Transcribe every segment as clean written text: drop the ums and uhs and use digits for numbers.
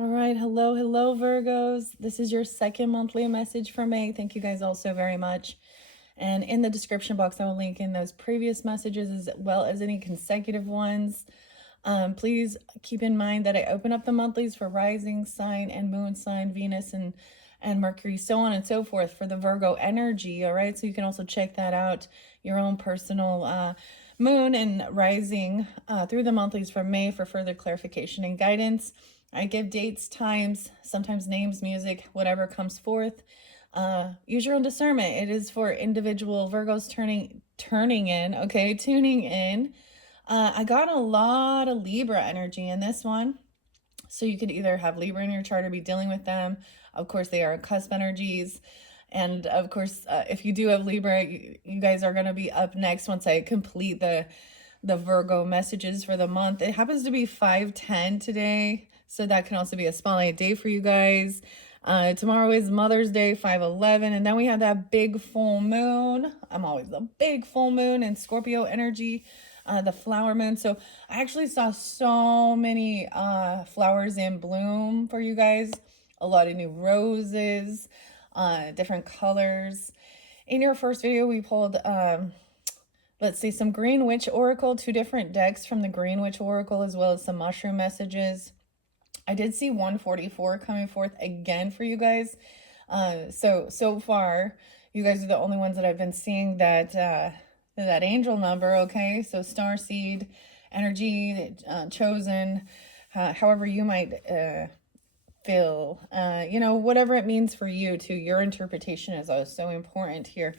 All right. Hello, hello, Virgos. This is your second monthly message for May. Thank you guys all so very much. And in the description box, I will link in those previous messages as well as any consecutive ones. Please keep in mind that I open up the monthlies for rising sign and moon sign, Venus and Mercury, so on and so forth for the Virgo energy. All right. So you can also check that out, your own personal moon and rising through the monthlies for May for further clarification and guidance. I give dates, times, sometimes names, music, whatever comes forth. Use your own discernment. It is for individual Virgos tuning in. I got a lot of Libra energy in this one. So you could either have Libra in your chart or be dealing with them. Of course, they are cusp energies. And of course, if you do have Libra, you guys are going to be up next once I complete the Virgo messages for the month. It happens to be 5/10 today. So that can also be a spotlight day for you guys. Tomorrow is Mother's Day, 5/11. And then we have that big full moon. I'm always the big full moon and Scorpio energy. The flower moon. So I actually saw so many flowers in bloom for you guys. A lot of new roses, different colors. In your first video, we pulled, let's see, some Green Witch Oracle, 2 different decks from the Green Witch Oracle, as well as some mushroom messages. I did see 144 coming forth again for you guys. So far, you guys are the only ones that I've been seeing that angel number. Okay, so star seed energy, chosen, however you might feel, whatever it means for you too. Your interpretation is also important here.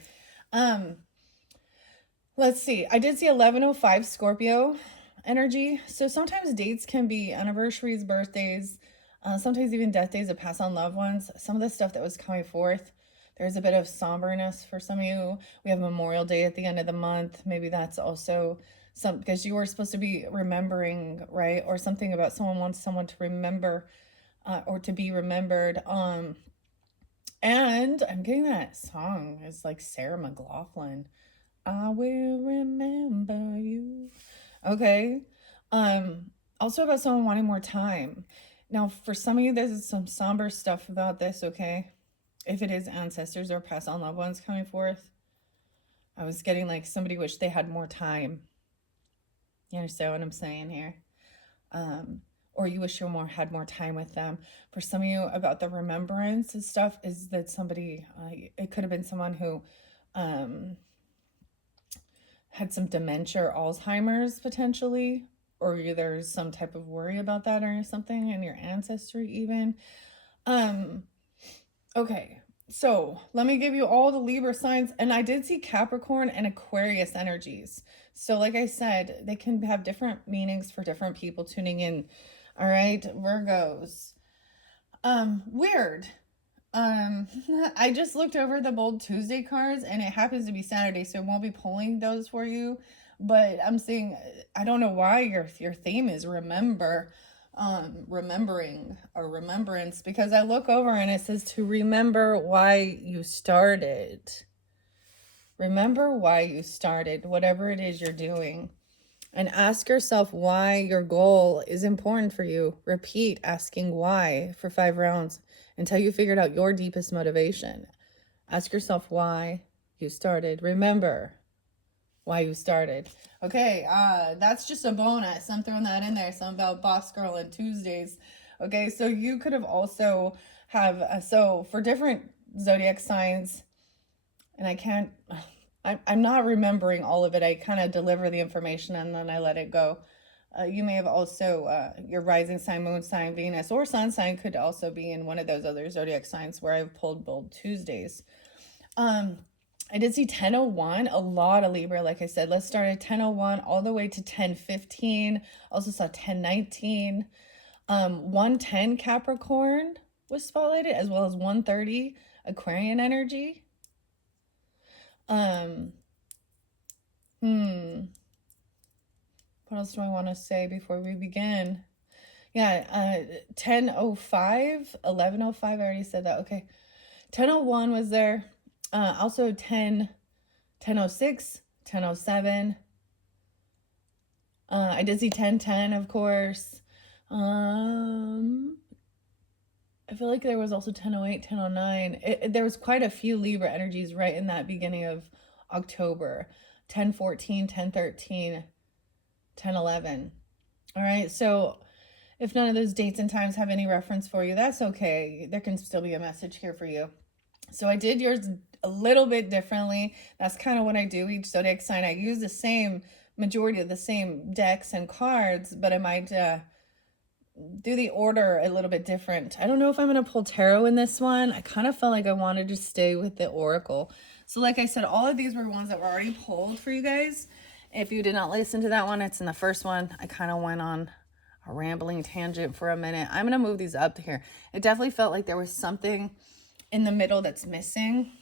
Let's see, I did see 1105 Scorpio energy. So sometimes dates can be anniversaries, birthdays, sometimes even death days of past on loved ones. Some of the stuff that was coming forth, there's a bit of somberness for some of you. We have Memorial Day at the end of the month. Maybe that's also because you were supposed to be remembering, right? Or something about someone wants someone to remember or to be remembered. And I'm getting that song. It's like Sarah McLachlan. I will remember you. Okay. Also about someone wanting more time. Now, for some of you, there's some somber stuff about this, okay? If it is ancestors or past on loved ones coming forth. I was getting like somebody wished they had more time. You understand what I'm saying here? Or you wish you had more time with them. For some of you, about the remembrance and stuff, is that somebody, it could have been someone who had some dementia or Alzheimer's potentially, or there's some type of worry about that or something in your ancestry even. Okay, so let me give you all the Libra signs. And I did see Capricorn and Aquarius energies. So like I said, they can have different meanings for different people tuning in. All right, Virgos. Weird. I just looked over the Bold Tuesday cards and it happens to be Saturday, so I won't be pulling those for you. But I'm saying, I don't know why your theme is remembering or remembrance, because I look over and it says to remember why you started. Remember why you started, whatever it is you're doing. And ask yourself why your goal is important for you. Repeat asking why for 5 rounds until you figured out your deepest motivation. Ask yourself why you started. Remember why you started. Okay, that's just a bonus. I'm throwing that in there. Something about Boss Girl and Tuesdays. Okay, so you could have also have, so for different zodiac signs, and I'm not remembering all of it. I kind of deliver the information and then I let it go. You may have also, your rising sign, moon sign, Venus, or sun sign could also be in one of those other zodiac signs where I've pulled Bold Tuesdays. I did see 1001, a lot of Libra, like I said. Let's start at 1001 all the way to 1015. Also saw 1019. 110 Capricorn was spotlighted, as well as 130 Aquarian energy. What else do I want to say before we begin? Yeah, 1005, 1105, I already said that. Okay. 1001 was there. Also 1006, 1007. I did see 1010, of course. feel like there was also 10:08, 10:09. There was quite a few Libra energies right in that beginning of October. 10:14, 10:13, 10:11. All right, so if none of those dates and times have any reference for you, that's okay. There can still be a message here for you. So I did yours a little bit differently. That's kind of what I do each zodiac sign. I use the same majority of the same decks and cards, but I might do the order a little bit different. I don't know if I'm going to pull tarot in this one. I kind of felt like I wanted to stay with the oracle. So like I said, all of these were ones that were already pulled for you guys. If you did not listen to that one, it's in the first one. I kind of went on a rambling tangent for a minute. I'm going to move these up here. It definitely felt like there was something in the middle that's missing.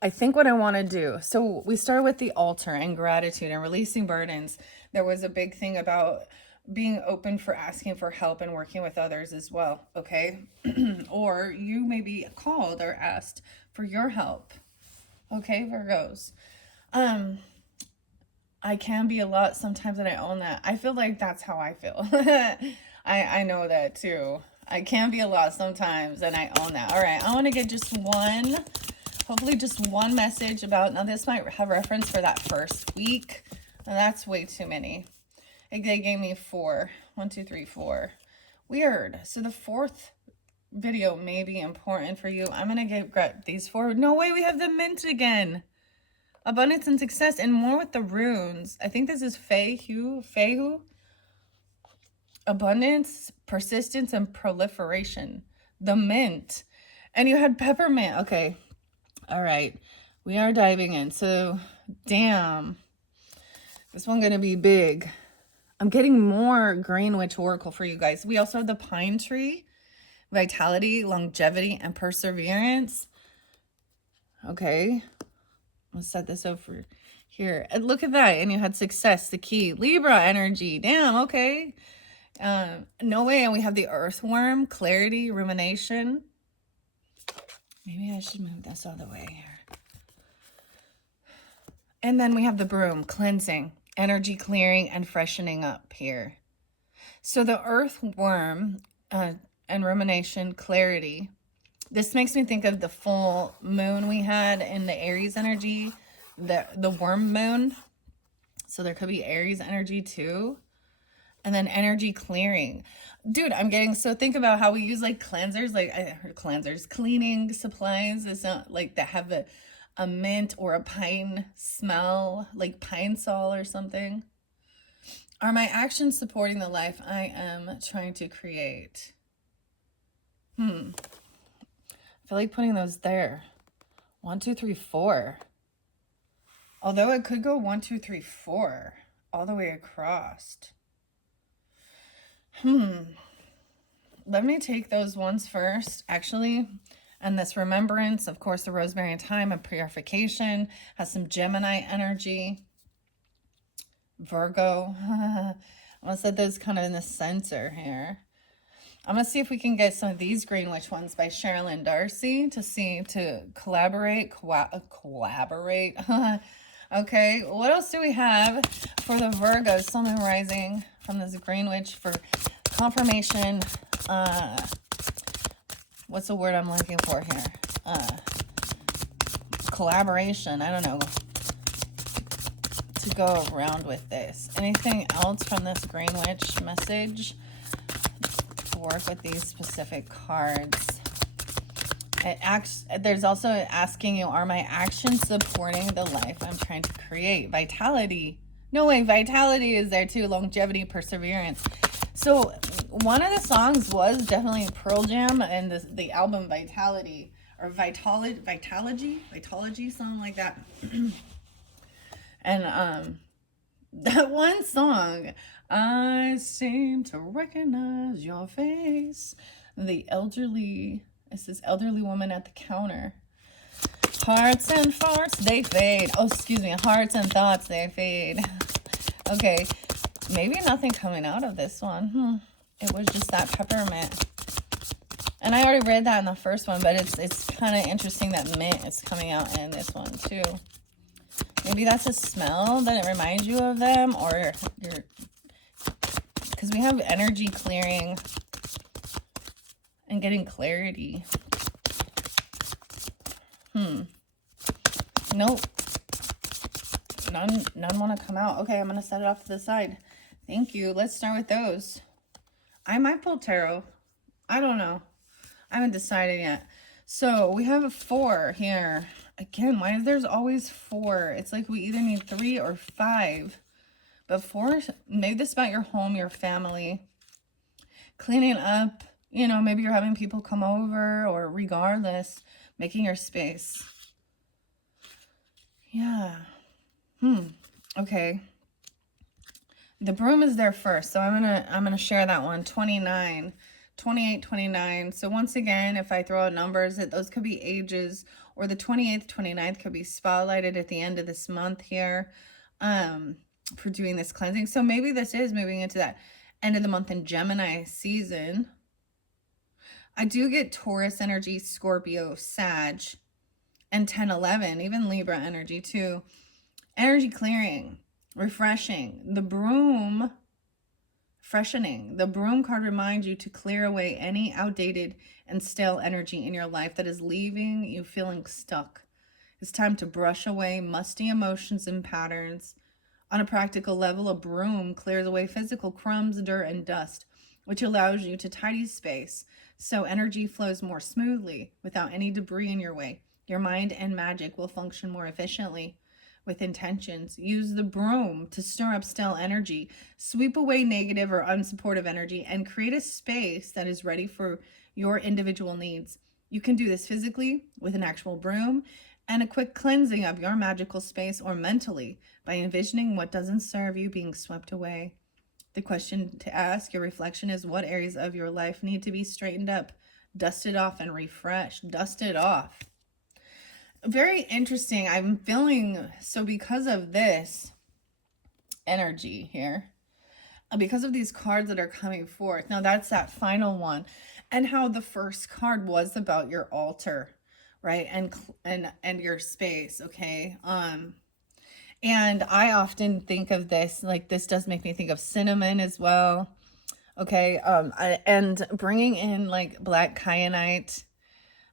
I think what I want to do, so we started with the altar and gratitude and releasing burdens. There was a big thing about being open for asking for help and working with others as well, okay? Or you may be called or asked for your help, okay, Virgos? I can be a lot sometimes, and I own that. I feel like that's how I feel. I know that too. I can be a lot sometimes, and I own that. All right, I want to get just one, hopefully just one message about, now this might have reference for that first week. Now that's way too many. They gave me 4. 1, 2, 3, 4. Weird. So the fourth video may be important for you. I'm going to get these 4. No way, we have the mint again. Abundance and success, and more with the runes. I think this is Fehu. Abundance, persistence, and proliferation. The mint. And you had peppermint. Okay. All right. We are diving in. So, damn. This one's going to be big. I'm getting more Green Witch Oracle for you guys. We also have the pine tree, vitality, longevity, and perseverance. Okay. Let's set this over here. And look at that. And you had success, the key. Libra energy. Damn, okay. No way. And we have the earthworm, clarity, rumination. Maybe I should move this other way here. And then we have the broom, cleansing, energy clearing, and freshening up here. So the earthworm and rumination, clarity. This makes me think of the full moon we had in the Aries energy, the worm moon. So there could be Aries energy too. And then energy clearing. Dude, I'm getting, so think about how we use like cleansers, like I heard cleansers, cleaning supplies. It's not like that have a mint or a pine smell, like pine sol or something. Are my actions supporting the life I am trying to create? I feel like putting those there. 1, 2, 3, 4. Although it could go 1, 2, 3, 4 all the way across. Let me take those ones first, actually. And this remembrance, of course, the rosemary and thyme and purification has some Gemini energy. Virgo. I'm going to set those kind of in the center here. I'm going to see if we can get some of these Green Witch ones by Sherilyn Darcy to collaborate. Collaborate. Okay, what else do we have for the Virgo, Sun and Rising from this Green Witch for confirmation? What's the word I'm looking for here? Collaboration. I don't know. To go around with this. Anything else from this Green Witch message to work with these specific cards? There's also asking you, are my actions supporting the life I'm trying to create? Vitality. No way, vitality is there too. Longevity, perseverance. So one of the songs was definitely Pearl Jam and the album Vitality, or Vitalogy, something like that. And that one song, I seem to recognize your face. The elderly, it's this elderly woman at the counter. Hearts and farts, they fade. Oh, excuse me. Hearts and thoughts, they fade. Okay. Maybe nothing coming out of this one. It was just that peppermint. And I already read that in the first one, but it's kind of interesting that mint is coming out in this one too. Maybe that's a smell that it reminds you of them, or because we have energy clearing and getting clarity. Nope. None want to come out. Okay, I'm going to set it off to the side. Thank you. Let's start with those. I might pull tarot. I don't know. I haven't decided yet. So we have a 4 here. Again, why is there's always 4? It's like we either need 3 or 5. But 4, maybe this is about your home, your family. Cleaning up. You know, maybe you're having people come over, or regardless, making your space. Yeah. Okay. The broom is there first, so I'm gonna share that one. 29, 28, 29. So once again, if I throw out numbers, those could be ages, or the 28th, 29th could be spotlighted at the end of this month here, for doing this cleansing. So maybe this is moving into that end of the month in Gemini season. I do get Taurus energy, Scorpio, Sag, and 10, 11, even Libra energy too. Energy clearing, refreshing. The broom, freshening. The broom card reminds you to clear away any outdated and stale energy in your life that is leaving you feeling stuck. It's time to brush away musty emotions and patterns. On a practical level, a broom clears away physical crumbs, dirt, and dust, which allows you to tidy space so energy flows more smoothly without any debris in your way. Your mind and magic will function more efficiently. With intentions, use the broom to stir up stale energy, sweep away negative or unsupportive energy, and create a space that is ready for your individual needs. You can do this physically with an actual broom and a quick cleansing of your magical space, or mentally by envisioning what doesn't serve you being swept away. The question to ask your reflection is, what areas of your life need to be straightened up, dusted off, and refreshed? Dusted off. Very interesting. I'm feeling, so because of this energy here, because of these cards that are coming forth, now that's that final one, and how the first card was about your altar, right? And your space, okay? And I often think of this, like this does make me think of cinnamon as well. Okay, and bringing in like black kyanite.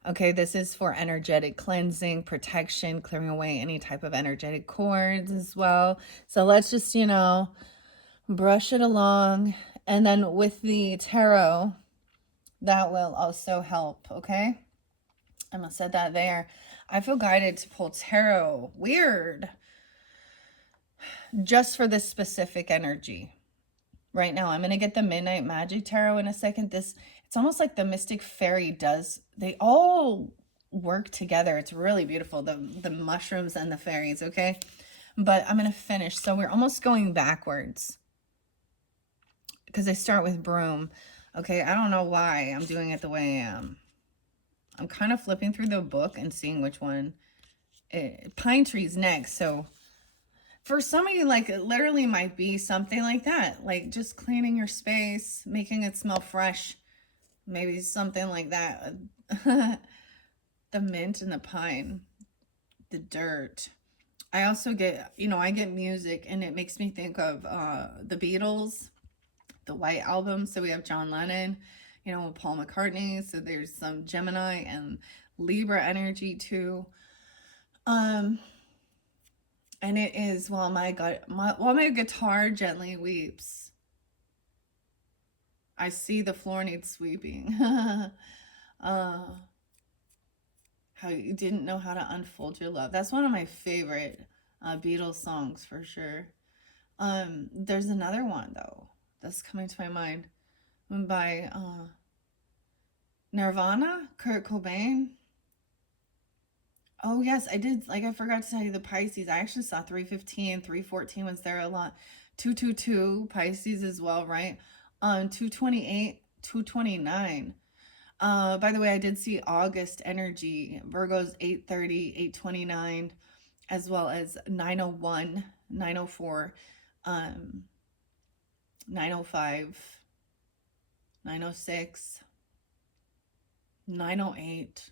Okay, this is for energetic cleansing, protection, clearing away any type of energetic cords as well. So let's just, you know, brush it along. And then with the tarot, that will also help, okay? I'm going to set that there. I feel guided to pull tarot. Weird. Just for this specific energy. Right now, I'm going to get the Midnight Magic Tarot in a second. It's almost like the Mystic Fairy does. They all work together. It's really beautiful. The mushrooms and the fairies, okay? But I'm going to finish. So we're almost going backwards, because I start with broom. Okay, I don't know why I'm doing it the way I am. I'm kind of flipping through the book and seeing which one. Pine trees next. So for some of you, like, it literally might be something like that. Like just cleaning your space, making it smell fresh. Maybe something like that. The mint and the pine. The dirt. I also get, you know, I get music, and it makes me think of the Beatles, the White Album. So we have John Lennon, you know, Paul McCartney. So there's some Gemini and Libra energy too. And it is, while my guitar gently weeps, I see the floor needs sweeping. How you didn't know how to unfold your love. That's one of my favorite Beatles songs for sure. There's another one though that's coming to my mind by Nirvana, Kurt Cobain. Oh, yes, I did. Like, I forgot to tell you the Pisces. I actually saw 315, 314 was there a lot. 222, Pisces as well, right? 228, 229. By the way, I did see August energy. Virgo's 830, 829, as well as 901, 904, 905, 906, 908.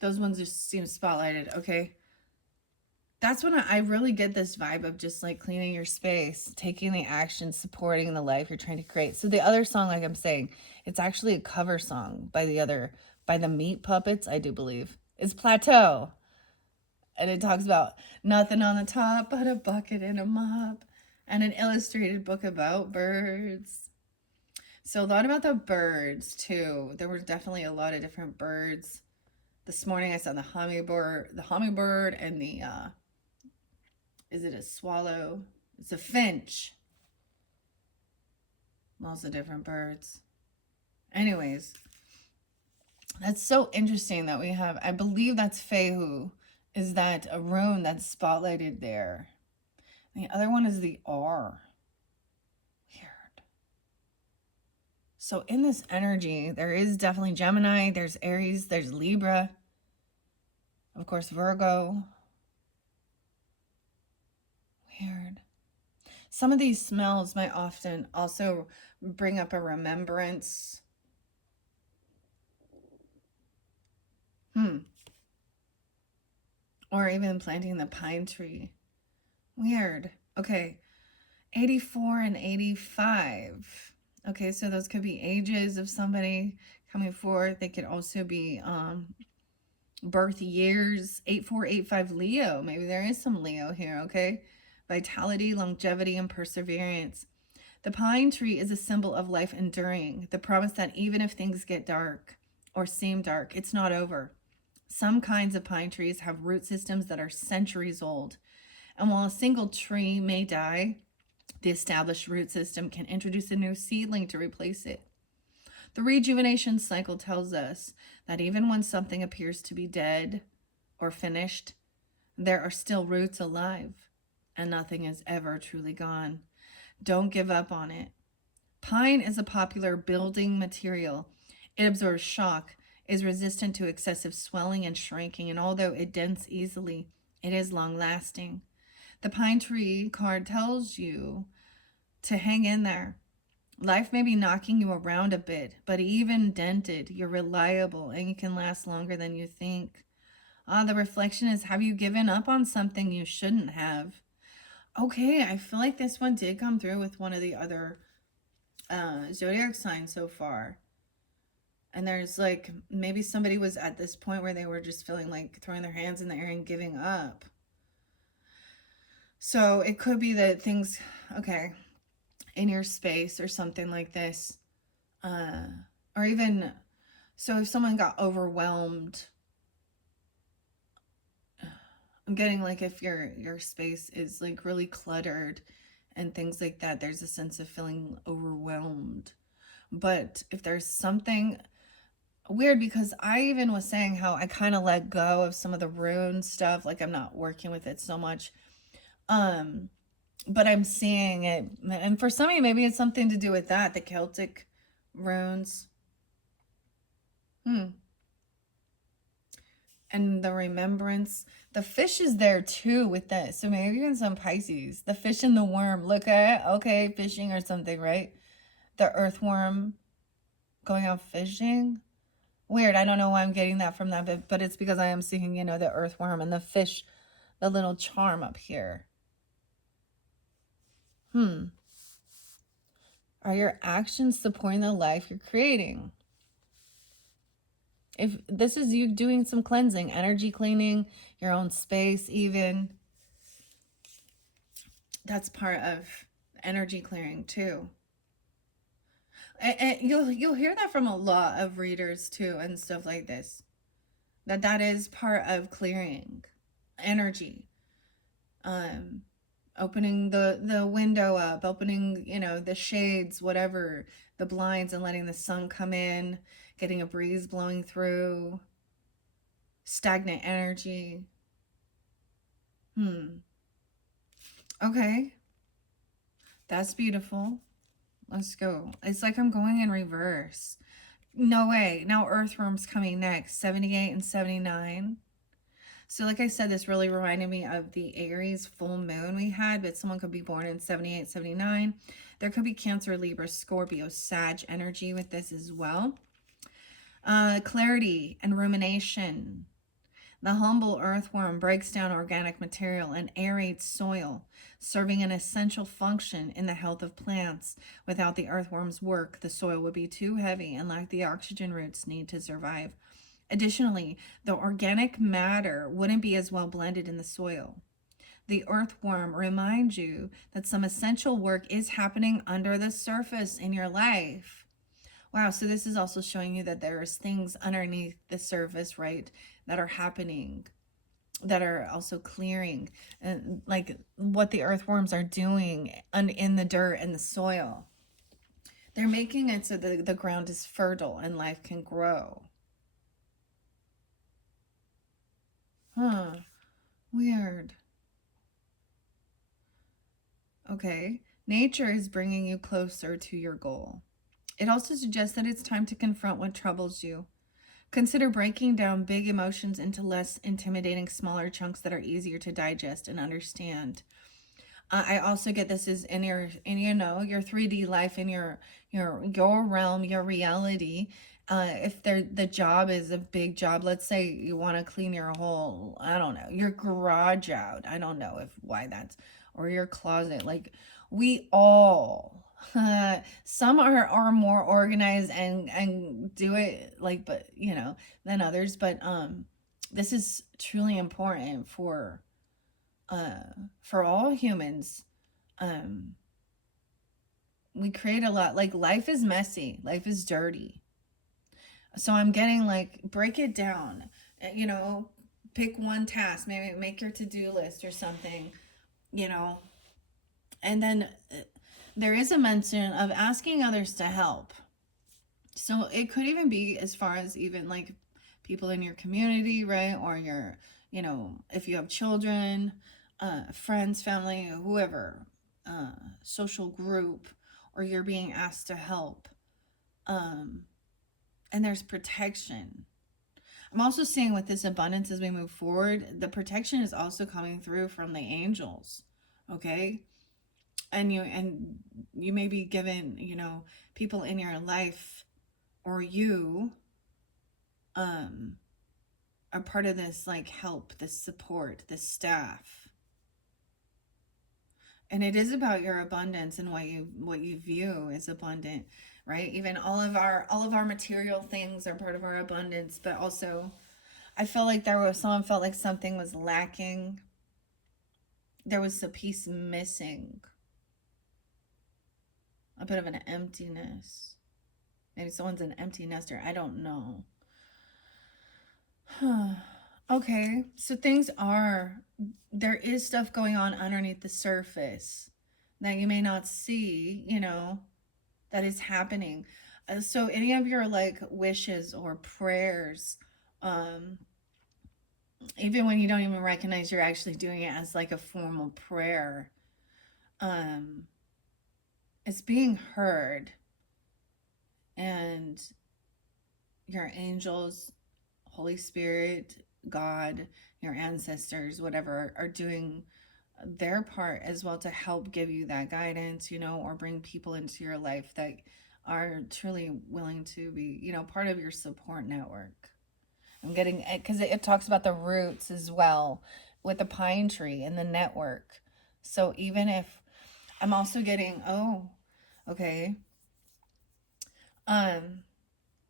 Those ones just seem spotlighted, okay? That's when I really get this vibe of just like cleaning your space, taking the action, supporting the life you're trying to create. So the other song, like I'm saying, it's actually a cover song by the Meat Puppets, I do believe. It's Plateau. And it talks about nothing on the top but a bucket and a mop and an illustrated book about birds. So a lot about the birds too. There were definitely a lot of different birds. This morning I saw the hummingbird and the is it a swallow? It's a finch. Lots of different birds. Anyways, that's so interesting that we have, I believe that's Fehu, is that a rune that's spotlighted there. The other one is the R. Weird. So in this energy, there is definitely Gemini, there's Aries, there's Libra, of course, Virgo. Weird. Some of these smells might often also bring up a remembrance. Or even planting the pine tree. Weird. Okay. 84 and 85. Okay, so those could be ages of somebody coming forth. They could also be birth years. 8485 Leo. Maybe there is some Leo here, okay? Vitality, longevity, and perseverance. The pine tree is a symbol of life enduring, the promise that even if things get dark or seem dark, it's not over. Some kinds of pine trees have root systems that are centuries old. And while a single tree may die, the established root system can introduce a new seedling to replace it. The rejuvenation cycle tells us that even when something appears to be dead or finished, there are still roots alive, and nothing is ever truly gone. Don't give up on it. Pine is a popular building material. It absorbs shock, is resistant to excessive swelling and shrinking, and although it dents easily, it is long-lasting. The pine tree card tells you to hang in there. Life may be knocking you around a bit, but even dented, you're reliable and you can last longer than you think. The reflection is, have you given up on something you shouldn't have? Okay, I feel like this one did come through with one of the other zodiac signs so far. And there's like, maybe somebody was at this point where they were just feeling like throwing their hands in the air and giving up. So it could be that things, okay, in your space or something like this. Or even, so if someone got overwhelmed, I'm getting like if your space is like really cluttered and things like that, there's a sense of feeling overwhelmed. But if there's something weird, because I even was saying how I kind of let go of some of the rune stuff, like I'm not working with it so much. But I'm seeing it, and for some of you, maybe it's something to do with that, the Celtic runes. And the remembrance. The fish is there too with that. So maybe even some Pisces. The fish and the worm. Look at it. Okay, fishing or something, right? The earthworm going out fishing. Weird. I don't know why I'm getting that from that, but it's because I am seeing, you know, the earthworm and the fish, the little charm up here. Are your actions supporting the life you're creating? If this is you doing some cleansing, energy cleaning, your own space even, that's part of energy clearing too. And you'll hear that from a lot of readers too and stuff like this. That is part of clearing energy. Opening the window up, opening, you know, the shades, whatever, the blinds, and letting the sun come in, getting a breeze blowing through, stagnant energy. Okay. That's beautiful. Let's go. It's like I'm going in reverse. No way. Now Earthworm's coming next, 78 and 79. So like I said, this really reminded me of the Aries full moon we had, but someone could be born in 78, 79. There could be Cancer, Libra, Scorpio, Sag energy with this as well. Clarity and rumination. The humble earthworm breaks down organic material and aerates soil, serving an essential function in the health of plants. Without the earthworm's work, the soil would be too heavy and lack the oxygen roots need to survive. Additionally, the organic matter wouldn't be as well blended in the soil. The earthworm reminds you that some essential work is happening under the surface in your life. Wow, so this is also showing you that there's things underneath the surface, right, that are happening, that are also clearing, and like what the earthworms are doing in the dirt and the soil. They're making it so the ground is fertile and life can grow. Huh, weird. Okay, nature is bringing you closer to your goal. It also suggests that it's time to confront what troubles you. Consider breaking down big emotions into less intimidating, smaller chunks that are easier to digest and understand. I also get this is in your, your 3D life, in your realm, your reality. If the job is a big job, let's say you want to clean your whole, I don't know, your garage out. I don't know if why that's, or your closet. Like we all, some are more organized and do it like, but than others. But this is truly important for all humans. um we create a lot, like life is messy, life is dirty. So I'm getting like, break it down, pick one task, maybe make your to-do list or something, you know and then there is a mention of asking others to help. So it could even be as far as even like people in your community, right? Or your, if you have children, friends, family, whoever, social group, or you're being asked to help. And there's protection. I'm also seeing with this abundance as we move forward, the protection is also coming through from the angels. Okay? And you may be given, people in your life, or you are part of this like help, this support, this staff. And it is about your abundance and what you view as abundant, right? Even all of our material things are part of our abundance, but also I feel like someone felt like something was lacking. There was a piece missing. A bit of an emptiness. Maybe someone's an empty nester. I don't know. Okay, so there is stuff going on underneath the surface that you may not see, that is happening. So any of your like wishes or prayers, even when you don't even recognize you're actually doing it as like a formal prayer, it's being heard. And your angels, Holy Spirit, God, your ancestors, whatever, are doing their part as well to help give you that guidance, or bring people into your life that are truly willing to be, part of your support network. I'm getting, because it talks about the roots as well with the pine tree and the network. So even if I'm also getting, oh, okay.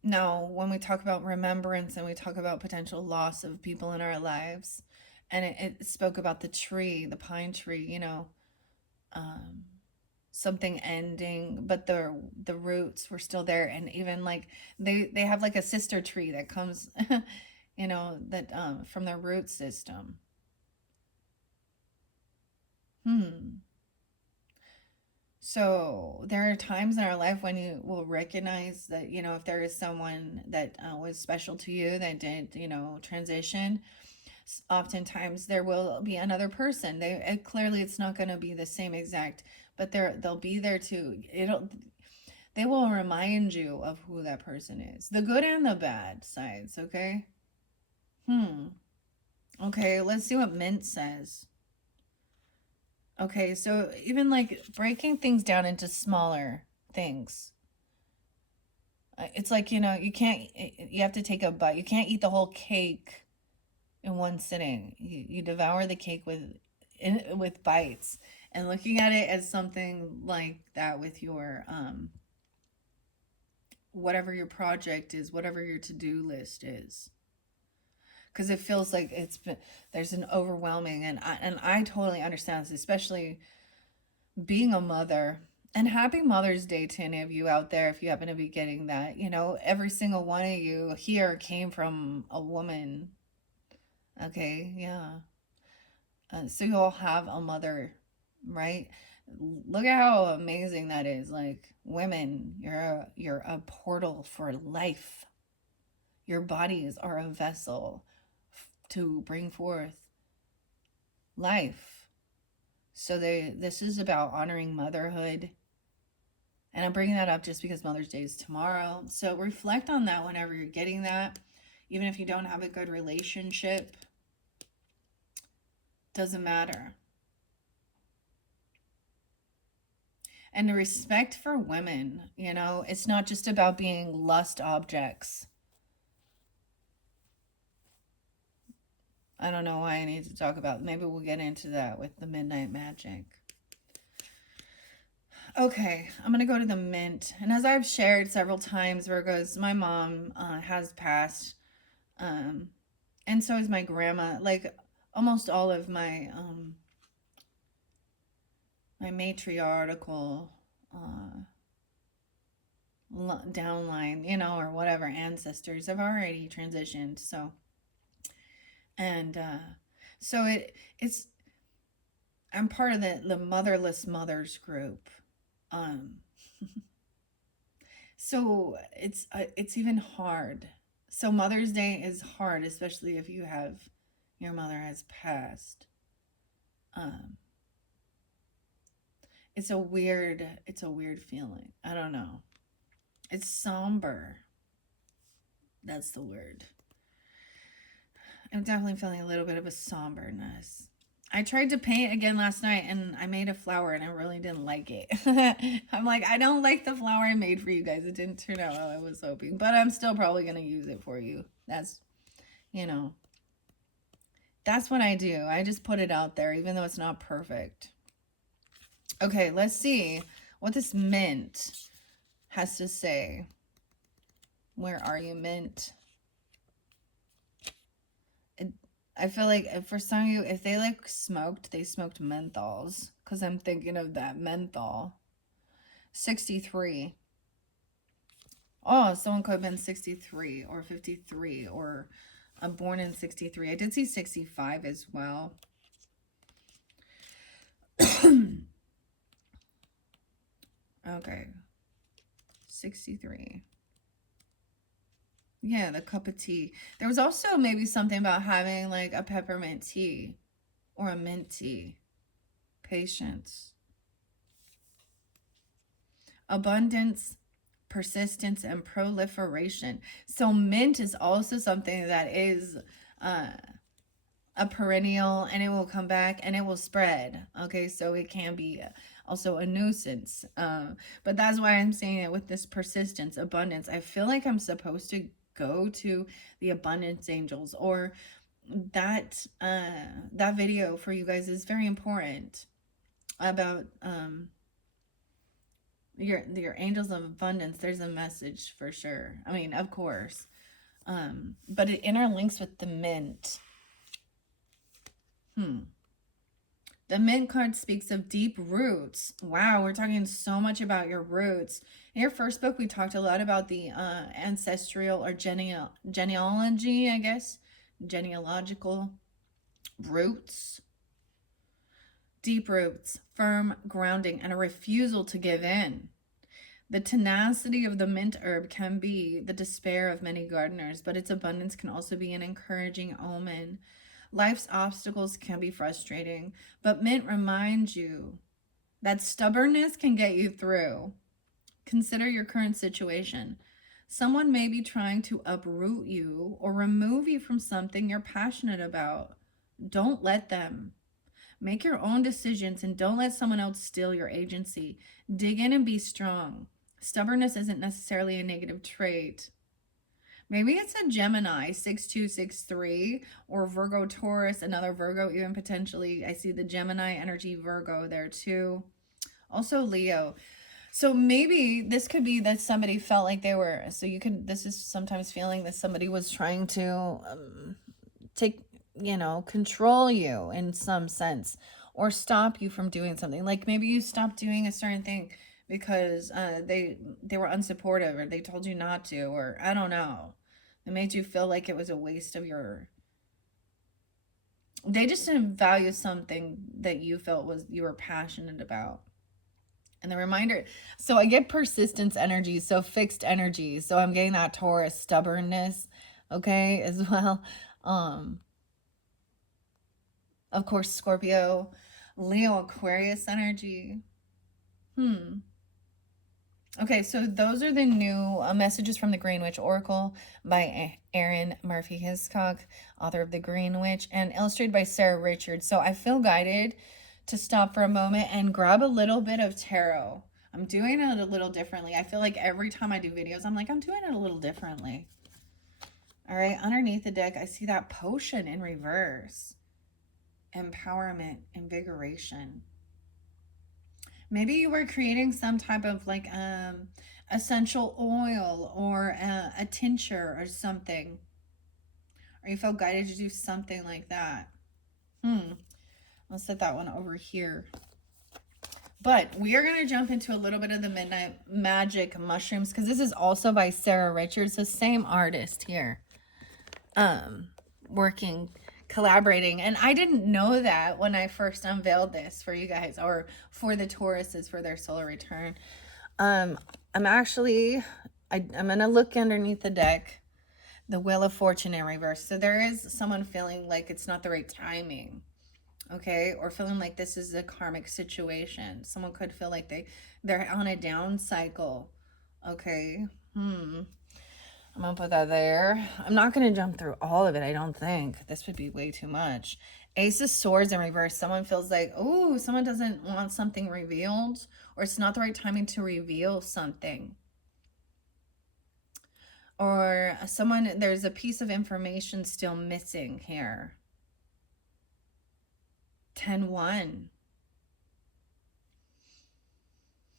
Now, when we talk about remembrance and we talk about potential loss of people in our lives, and it spoke about the tree, the pine tree, something ending, but the roots were still there, and even like they have like a sister tree that comes, that from their root system. So there are times in our life when you will recognize that, if there is someone that was special to you that did, transition, oftentimes there will be another person. Clearly it's not going to be the same exact, but they'll be there too. They will remind you of who that person is, the good and the bad sides. Okay. Okay. Let's see what Mint says. Okay, so even like breaking things down into smaller things. It's like, you have to take a bite. You can't eat the whole cake in one sitting. You devour the cake with bites, and looking at it as something like that with your whatever your project is, whatever your to-do list is. Because it feels like there's an overwhelming, and I totally understand this, especially being a mother. And happy Mother's Day to any of you out there if you happen to be getting that. You know, every single one of you here came from a woman. Okay, yeah. So you all have a mother, right? Look at how amazing that is. Like, women, you're a portal for life. Your bodies are a vessel to bring forth life. So this is about honoring motherhood. And I'm bringing that up just because Mother's Day is tomorrow. So reflect on that whenever you're getting that. Even if you don't have a good relationship, doesn't matter. And the respect for women, you know, it's not just about being lust objects. I don't know why I need to talk about, maybe we'll get into that with the midnight magic. Okay, I'm going to go to the Mint. And as I've shared several times, Virgos, my mom has passed. And so is my grandma. Like, almost all of my my matriarchal downline, you know, or whatever, ancestors have already transitioned. So, and so it's I'm part of the motherless mothers group. So it's even hard. So Mother's Day is hard, especially if you have your mother has passed. It's a weird feeling. I don't know. It's somber. That's the word. I'm definitely feeling a little bit of a somberness. I tried to paint again last night and I made a flower and I really didn't like it. I'm like, I don't like the flower I made for you guys. It didn't turn out how I was hoping, but I'm still probably going to use it for you. That's, you know, that's what I do. I just put it out there, even though it's not perfect. Okay, let's see what this Mint has to say. Where are you, Mint? I feel like for some of you, if they like smoked, they smoked menthols. Because I'm thinking of that menthol. 63. Oh, someone could have been 63 or 53 or born in 63. I did see 65 as well. Okay. 63. Yeah, the cup of tea. There was also maybe something about having like a peppermint tea or a mint tea. Patience. Abundance, persistence, and proliferation. So mint is also something that is a perennial, and it will come back and it will spread. Okay, so it can be also a nuisance. But that's why I'm saying it with this persistence, abundance. I feel like I'm supposed to go to the abundance angels, or that that video for you guys is very important about your angels of abundance. There's a message for sure. I mean, of course. But it interlinks with the Mint. The Mint card speaks of deep roots. Wow, we're talking so much about your roots. In your first book, we talked a lot about the ancestral or genealogy, I guess. Genealogical roots. Deep roots, firm grounding, and a refusal to give in. The tenacity of the mint herb can be the despair of many gardeners, but its abundance can also be an encouraging omen. Life's obstacles can be frustrating, but mint reminds you that stubbornness can get you through. Consider your current situation. Someone may be trying to uproot you or remove you from something you're passionate about. Don't let them. Make your own decisions and don't let someone else steal your agency. Dig in and be strong. Stubbornness isn't necessarily a negative trait, Maybe it's a Gemini 6263 or Virgo Taurus, another Virgo, even potentially. I see the Gemini energy Virgo there too. Also Leo. So maybe this could be that somebody felt like they were, so you can, this is sometimes feeling that somebody was trying to take, control you in some sense or stop you from doing something. Like maybe you stopped doing a certain thing because they were unsupportive or they told you not to, or I don't know. It made you feel like it was a waste of your, they just didn't value something that you felt was you were passionate about. And the reminder, so I get persistence energy, so fixed energy. So I'm getting that Taurus stubbornness, okay, as well. Of course, Scorpio, Leo, Aquarius energy. Okay, so those are the new messages from the Green Witch Oracle by Erin Murphy Hiscock, author of The Green Witch, and illustrated by Sarah Richards. So I feel guided to stop for a moment and grab a little bit of tarot. I'm doing it a little differently. I feel like every time I do videos, I'm like, I'm doing it a little differently. All right, underneath the deck, I see that potion in reverse. Empowerment, invigoration. Maybe you were creating some type of like essential oil or a tincture or something. Or you felt guided to do something like that. I'll set that one over here. But we are going to jump into a little bit of the Midnight Magic Mushrooms because this is also by Sarah Richards, the same artist here. Working, collaborating. And I didn't know that when I first unveiled this for you guys or for the Tauruses for their solar return. I'm going to look underneath the deck, the Wheel of Fortune in reverse. So there is someone feeling like it's not the right timing. Okay, or feeling like this is a karmic situation. Someone could feel like they're on a down cycle. Okay. I'm gonna put that there. I'm not gonna jump through all of it, I don't think. This would be way too much. Ace of Swords in reverse. Someone feels like, oh, someone doesn't want something revealed, or it's not the right timing to reveal something. Or there's a piece of information still missing here. 10-1.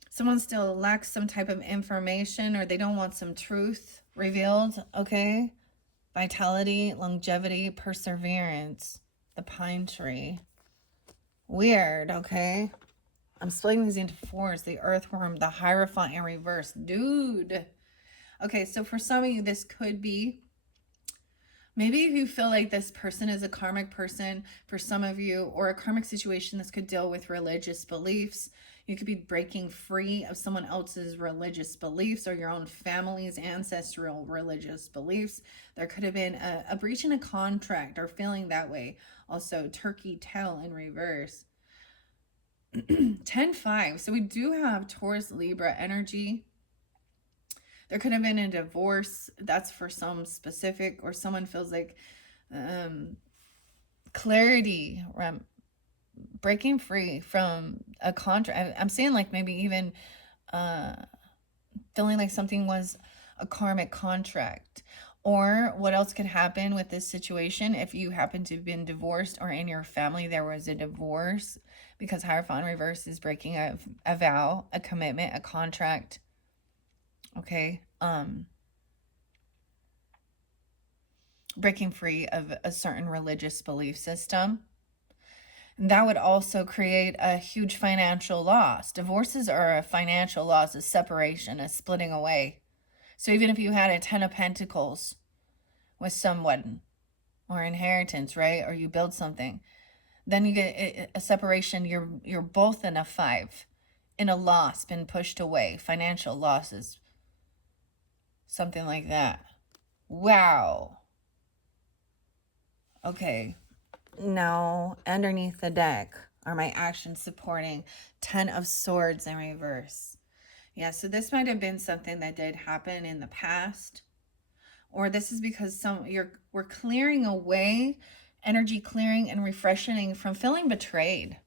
Someone still lacks some type of information or they don't want some truth revealed, okay? Vitality, longevity, perseverance, the pine tree. Weird, okay? I'm splitting these into fours. The earthworm, the Hierophant in reverse. Dude. Okay, so for some of you, this could be, maybe if you feel like this person is a karmic person, for some of you, or a karmic situation, this could deal with religious beliefs. You could be breaking free of someone else's religious beliefs or your own family's ancestral religious beliefs. There could have been a breach in a contract or feeling that way. Also, turkey tail in reverse. 10-5. So we do have Taurus Libra energy. There could have been a divorce. That's for some specific, or someone feels like clarity, breaking free from a contract. I'm saying like maybe even feeling like something was a karmic contract. Or what else could happen with this situation if you happen to have been divorced or in your family there was a divorce, because Hierophant reverse is breaking a vow, a commitment, a contract. Okay. Breaking free of a certain religious belief system. That would also create a huge financial loss. Divorces are a financial loss, a separation, a splitting away. So even if you had a 10 of Pentacles with someone or inheritance, right? Or you build something, then you get a separation. You're both in a 5, in a loss, been pushed away, financial losses, something like that. Wow. Okay. Now, underneath the deck are my actions supporting 10 of Swords in reverse. Yeah, so this might have been something that did happen in the past. Or this is because we're clearing away, energy clearing and refreshing from feeling betrayed.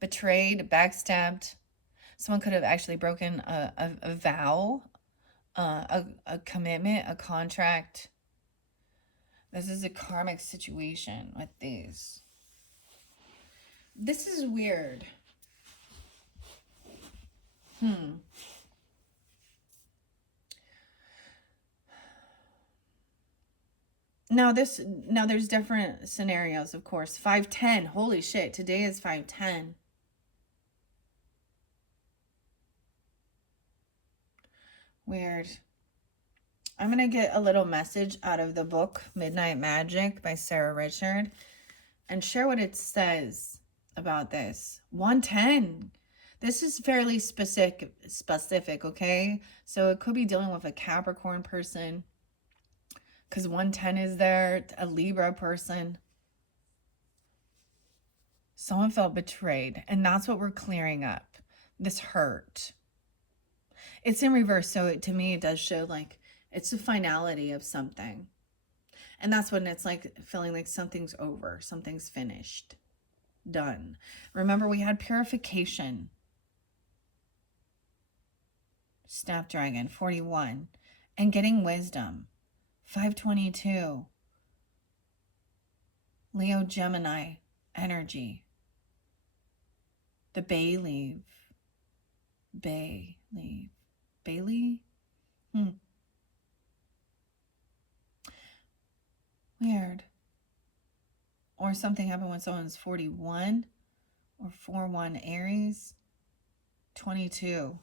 Betrayed, backstabbed. Someone could have actually broken a vow a commitment, a contract. This is a karmic situation with these. This is weird. Now there's different scenarios, of course. 510. Holy shit, today is 510. Weird. I'm going to get a little message out of the book Midnight Magic by Sarah Richard and share what it says about this. 110. This is fairly specific, okay? So it could be dealing with a Capricorn person because 110 is there, a Libra person. Someone felt betrayed, and that's what we're clearing up. This hurt. It's in reverse, so to me it does show like it's the finality of something. And that's when it's like feeling like something's over, something's finished, done. Remember, we had purification. Snapdragon, 41. And getting wisdom, 522. Leo, Gemini, energy. The bay leaf. Bailey? Weird. Or something happened when someone's 41 or 4-1 Aries. 22.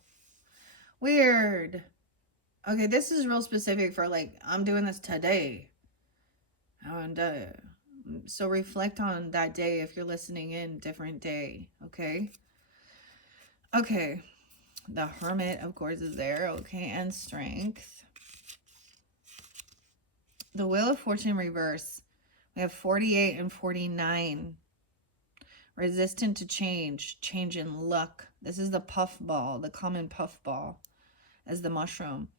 Weird. Okay, this is real specific for like, I'm doing this today. And so reflect on that day if you're listening in, different day, okay? Okay. The Hermit, of course, is there. Okay, and Strength. The Wheel of Fortune reverse. We have 48 and 49. Resistant to change. Change in luck. This is the puffball, the common puffball as the mushroom.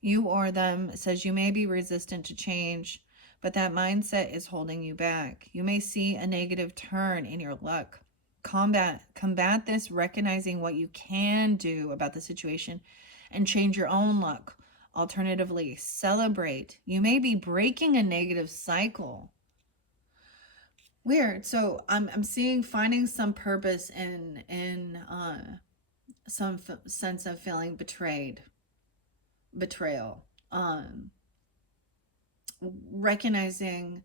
You or them says you may be resistant to change, but that mindset is holding you back. You may see a negative turn in your luck. Combat this, recognizing what you can do about the situation and change your own luck. Alternatively, celebrate. You may be breaking a negative cycle. Weird. So I'm seeing finding some purpose in some sense of feeling betrayal. Recognizing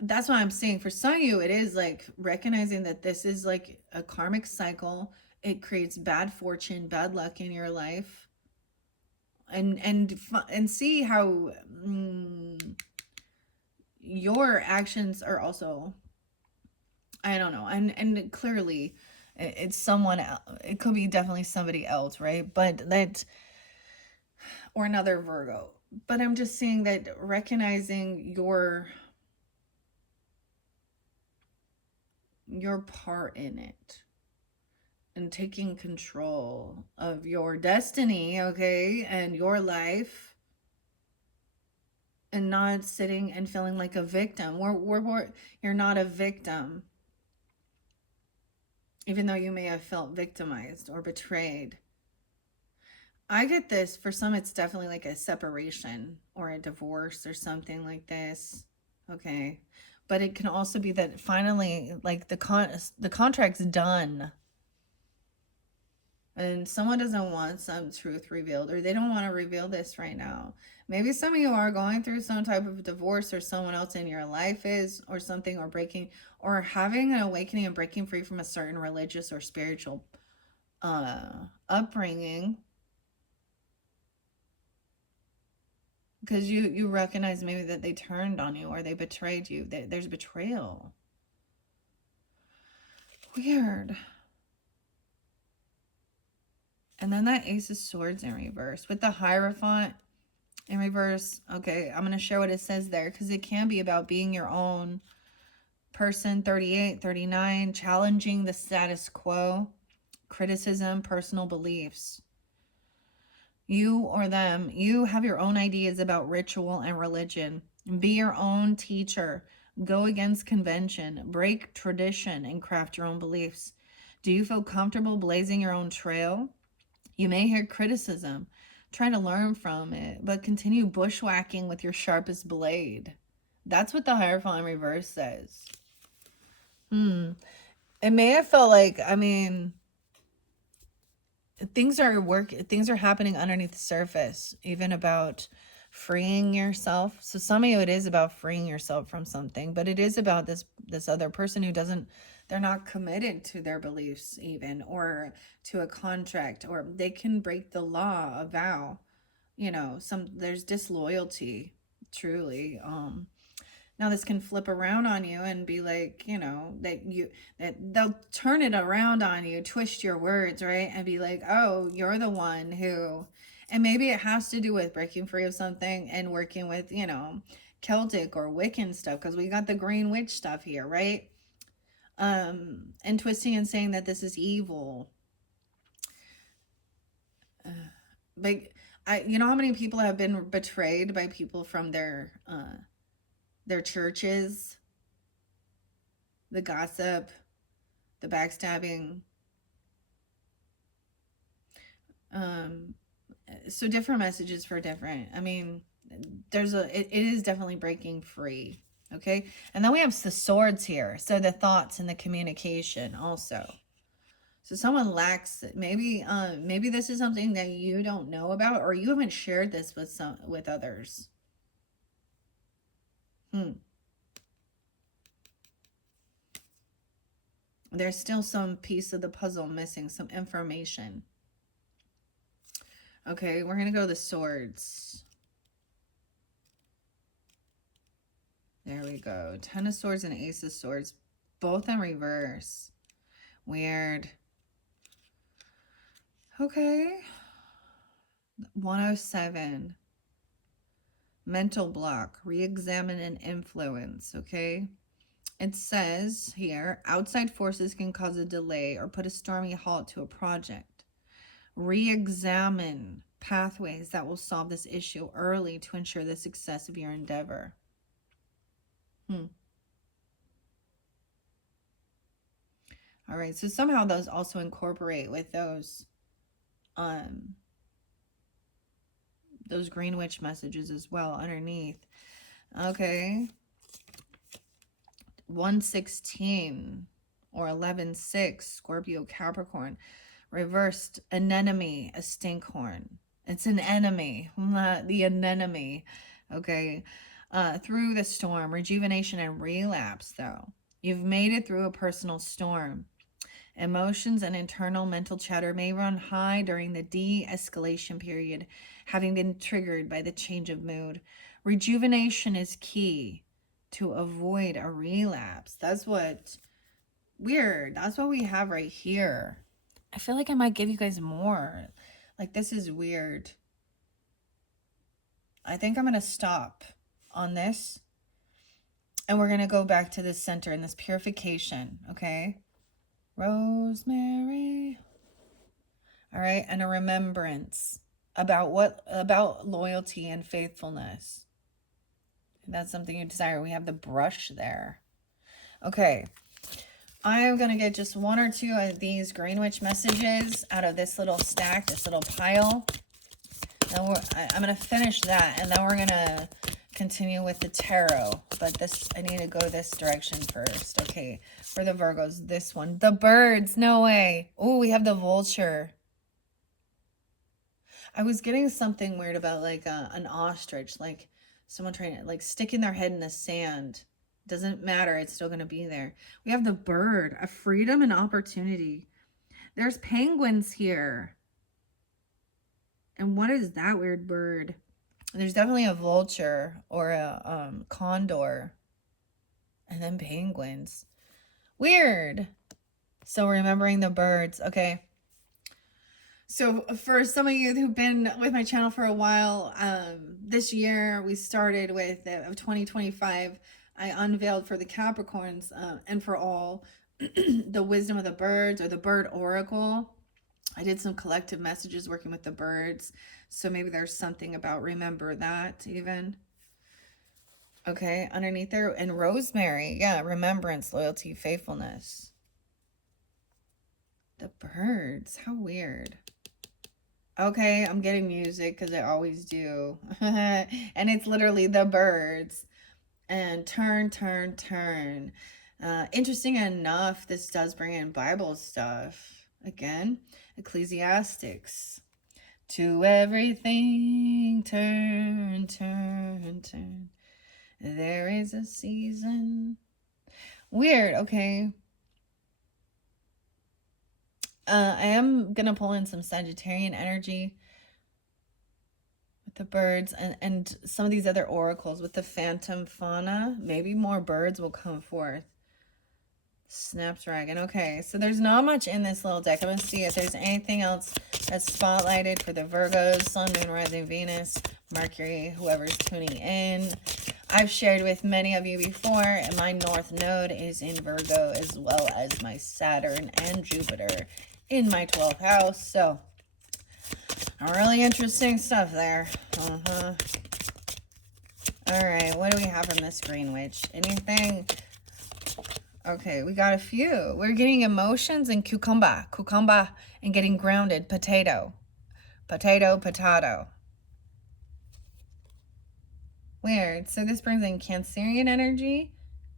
that's what I'm seeing. For some of you, it is like recognizing that this is like a karmic cycle. It creates bad fortune, bad luck in your life. And see how your actions are also, I don't know. And clearly it's someone else. It could be definitely somebody else, right? But that, or another Virgo. But I'm just seeing that recognizing your part in it and taking control of your destiny, okay, and your life, and not sitting and feeling like a victim. You're not a victim, even though you may have felt victimized or betrayed. I get this, for some it's definitely like a separation or a divorce or something like this, okay? But it can also be that finally, like the contract's done, and someone doesn't want some truth revealed, or they don't want to reveal this right now. Maybe some of you are going through some type of divorce, or someone else in your life is, or something, or breaking, or having an awakening and breaking free from a certain religious or spiritual upbringing. Because you recognize maybe that they turned on you or they betrayed you. There's betrayal. Weird. And then that Ace of Swords in reverse. With the Hierophant in reverse. Okay, I'm going to share what it says there, because it can be about being your own person. 38, 39. Challenging the status quo. Criticism, personal beliefs. You or them, you have your own ideas about ritual and religion. Be your own teacher. Go against convention. Break tradition and craft your own beliefs. Do you feel comfortable blazing your own trail? You may hear criticism. Try to learn from it, but continue bushwhacking with your sharpest blade. That's what the Hierophant in reverse says. It may have felt like, I mean, things are happening underneath the surface, even about freeing yourself. So some of you, it is about freeing yourself from something, but it is about this other person who doesn't, they're not committed to their beliefs even, or to a contract, or they can break the law, a vow, there's disloyalty, truly. Now this can flip around on you and be like, that they'll turn it around on you, twist your words, right? And be like, oh, you're the one who, and maybe it has to do with breaking free of something and working with, Celtic or Wiccan stuff, because we got the green witch stuff here, right? And twisting and saying that this is evil. But you know how many people have been betrayed by people from their churches, the gossip, the backstabbing. So different messages for different. I mean, it is definitely breaking free. Okay. And then we have the swords here. So the thoughts and the communication also. So someone lacks, maybe this is something that you don't know about, or you haven't shared this with others. There's still some piece of the puzzle missing, some information. Okay, we're going to go to the swords. There we go. 10 of swords and ace of swords, both in reverse. Weird. Okay. 107. Mental block. Re-examine and influence. Okay. It says here, outside forces can cause a delay or put a stormy halt to a project. Re-examine pathways that will solve this issue early to ensure the success of your endeavor. All right, so somehow those also incorporate with those green witch messages as well underneath. Okay. 116 or 11-6, Scorpio, Capricorn. Reversed, anemone, a stinkhorn. It's an enemy, not the anemone. Okay. Through the storm, rejuvenation and relapse, though. You've made it through a personal storm. Emotions and internal mental chatter may run high during the de-escalation period, having been triggered by the change of mood. Rejuvenation is key to avoid a relapse. That's what we have right here. I feel like I might give you guys more. Like, this is weird. I think I'm going to stop on this. And we're going to go back to this center and this purification, okay? Rosemary. All right, and a remembrance about loyalty and faithfulness. If that's something you desire. We have the brush there. Okay. I am going to get just one or two of these green witch messages out of this little stack, this little pile. Then I'm going to finish that, and then we're going to continue with the tarot. But I need to go this direction first. Okay, for the Virgos, this one. The birds, no way. Oh, we have the vulture. I was getting something weird about like an ostrich, like someone trying to like sticking their head in the sand. Doesn't matter, it's still going to be there. We have the bird, a freedom and opportunity. There's penguins here. And what is that weird bird? There's definitely a vulture or a condor. And then penguins. Weird. So remembering the birds. Okay. So for some of you who've been with my channel for a while, this year we started with 2025. I unveiled for the Capricorns and for all the wisdom of the birds, or the bird oracle. I did some collective messages working with the birds. So maybe there's something about remember that even. Okay, underneath there. And rosemary. Yeah, remembrance, loyalty, faithfulness. The birds. How weird. Okay, I'm getting music because I always do. And it's literally the birds. And turn, turn, turn. Interesting enough, this does bring in Bible stuff. Again, Ecclesiastics. To everything, turn, turn, turn. There is a season. Weird, okay. I am going to pull in some Sagittarian energy with the birds and some of these other oracles with the phantom fauna. Maybe more birds will come forth. Snapdragon. Okay, so there's not much in this little deck. I'm going to see if there's anything else that's spotlighted for the Virgos, Sun, Moon, Rising, Venus, Mercury, whoever's tuning in. I've shared with many of you before, and my North Node is in Virgo, as well as my Saturn and Jupiter in my 12th house. So, really interesting stuff there. Alright, what do we have from this Green Witch? Anything? Okay, we got a few. We're getting emotions and cucumber and getting grounded. Potato. Weird. So this brings in Cancerian energy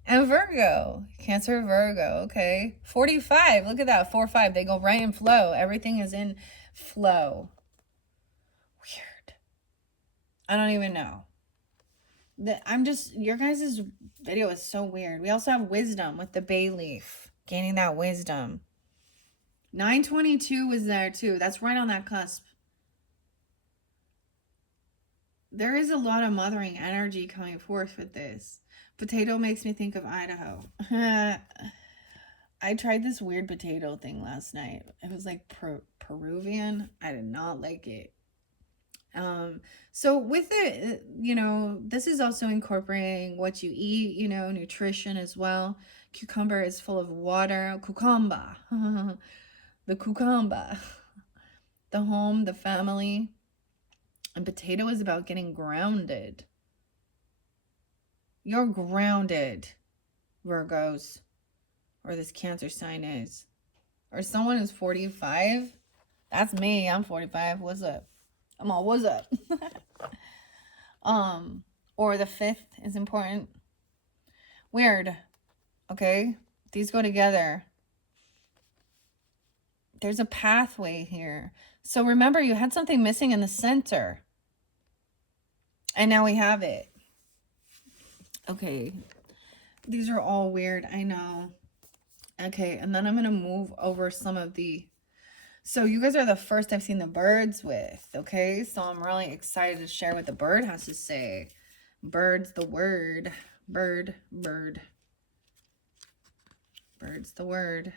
and Virgo. Cancer, Virgo. Okay. 45. Look at that. 4, 5. They go right in flow. Everything is in flow. Weird. I don't even know. Your guys' video is so weird. We also have wisdom with the bay leaf. Gaining that wisdom. 922 was there too. That's right on that cusp. There is a lot of mothering energy coming forth with this. Potato makes me think of Idaho. I tried this weird potato thing last night. It was like Peruvian. I did not like it. So with it, this is also incorporating what you eat, nutrition as well. Cucumber is full of water. Cucumber. The cucumber. The home, the family. And potato is about getting grounded. You're grounded, Virgos. Or this Cancer sign is. Or someone is 45. That's me. I'm 45. What's up? I'm all, what's up? Or the 5th is important. Weird. Okay? These go together. There's a pathway here. So remember, you had something missing in the center. And now we have it. Okay. These are all weird. I know. Okay. And then I'm going to move over some of the... So you guys are the first I've seen the birds with. Okay. So I'm really excited to share what the bird has to say. Bird's the word. Bird. Bird's the word.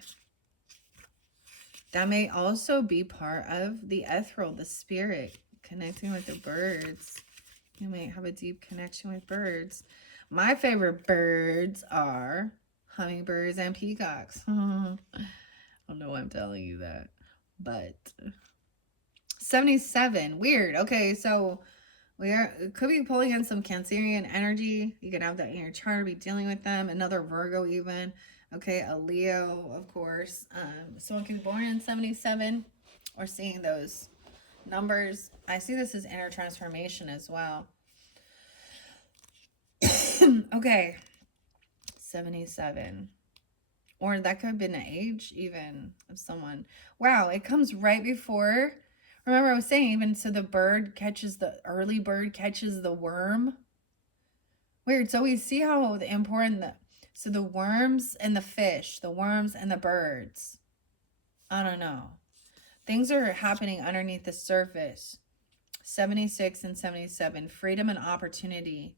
That may also be part of the ethereal, the spirit, connecting with the birds. You may have a deep connection with birds. My favorite birds are hummingbirds and peacocks. I don't know why I'm telling you that. But 77. Weird. Okay, so could be pulling in some Cancerian energy. You could have that in your chart, be dealing with them. Another Virgo even. Okay, a Leo, of course. Someone could be born in 77 or seeing those numbers. I see this as inner transformation as well. Okay, 77. Or that could have been an age even of someone. Wow, it comes right before. Remember I was saying, even so the early bird catches the worm. Weird. So we see how important so the worms and the fish, the worms and the birds. I don't know. Things are happening underneath the surface. 76 and 77. Freedom and opportunity.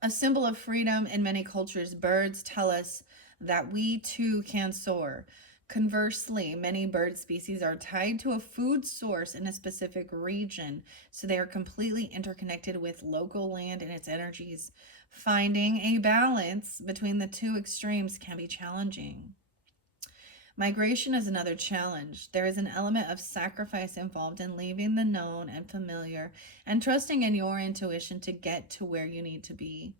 A symbol of freedom in many cultures, birds tell us that we too can soar. Conversely, many bird species are tied to a food source in a specific region, so they are completely interconnected with local land and its energies. Finding a balance between the two extremes can be challenging. Migration is another challenge. There is an element of sacrifice involved in leaving the known and familiar and trusting in your intuition to get to where you need to be.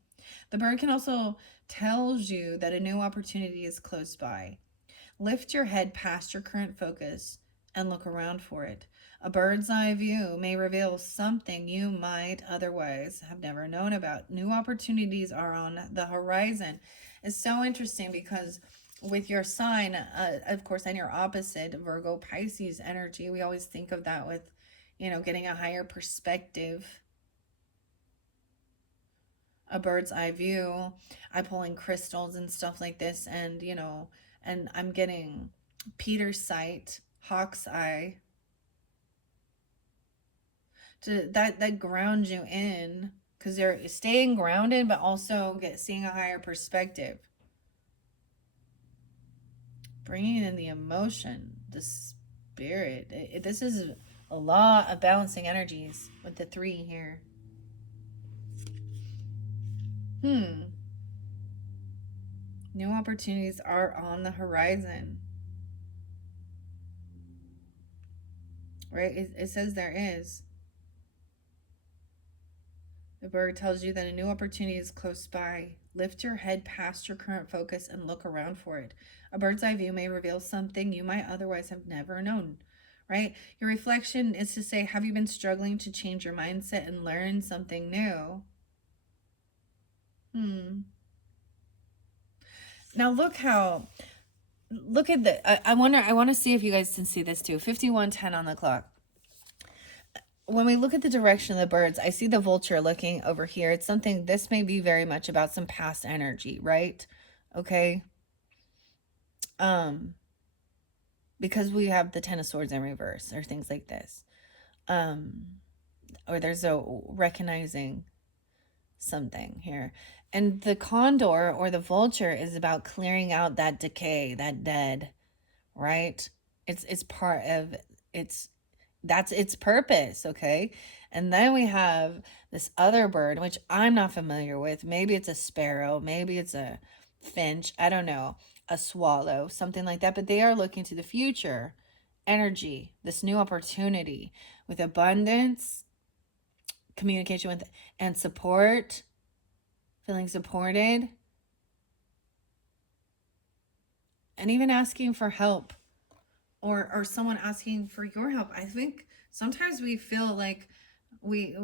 The bird can also tell you that a new opportunity is close by. Lift your head past your current focus and look around for it. A bird's eye view may reveal something you might otherwise have never known about. New opportunities are on the horizon. It's so interesting because with your sign, of course, and your opposite, Virgo, Pisces energy, we always think of that with, getting a higher perspective, a bird's eye view. I pull in crystals and stuff like this, and, and I'm getting Peter's sight, hawk's eye, that grounds you in, because they're staying grounded but also seeing a higher perspective, bringing in the emotion, the spirit. This is a lot of balancing energies with the 3 here. New opportunities are on the horizon, right? It says there is. The bird tells you that a new opportunity is close by. Lift your head past your current focus and look around for it. A bird's eye view may reveal something you might otherwise have never known, right? Your reflection is to say, have you been struggling to change your mindset and learn something new? Now look at the, I want to see if you guys can see this too. 51:10 on the clock. When we look at the direction of the birds, I see the vulture looking over here. It's something, this may be very much about some past energy, right? Okay. Because we have the 10 of swords in reverse or things like this. Or there's a recognizing something here. And the condor or the vulture is about clearing out that decay, that dead, right? It's part of that's its purpose, okay? And then we have this other bird, which I'm not familiar with. Maybe it's a sparrow, maybe it's a finch, I don't know, a swallow, something like that. But they are looking to the future, energy, this new opportunity with abundance, communication with, and support, feeling supported, and even asking for help. Or someone asking for your help. I think sometimes we feel like we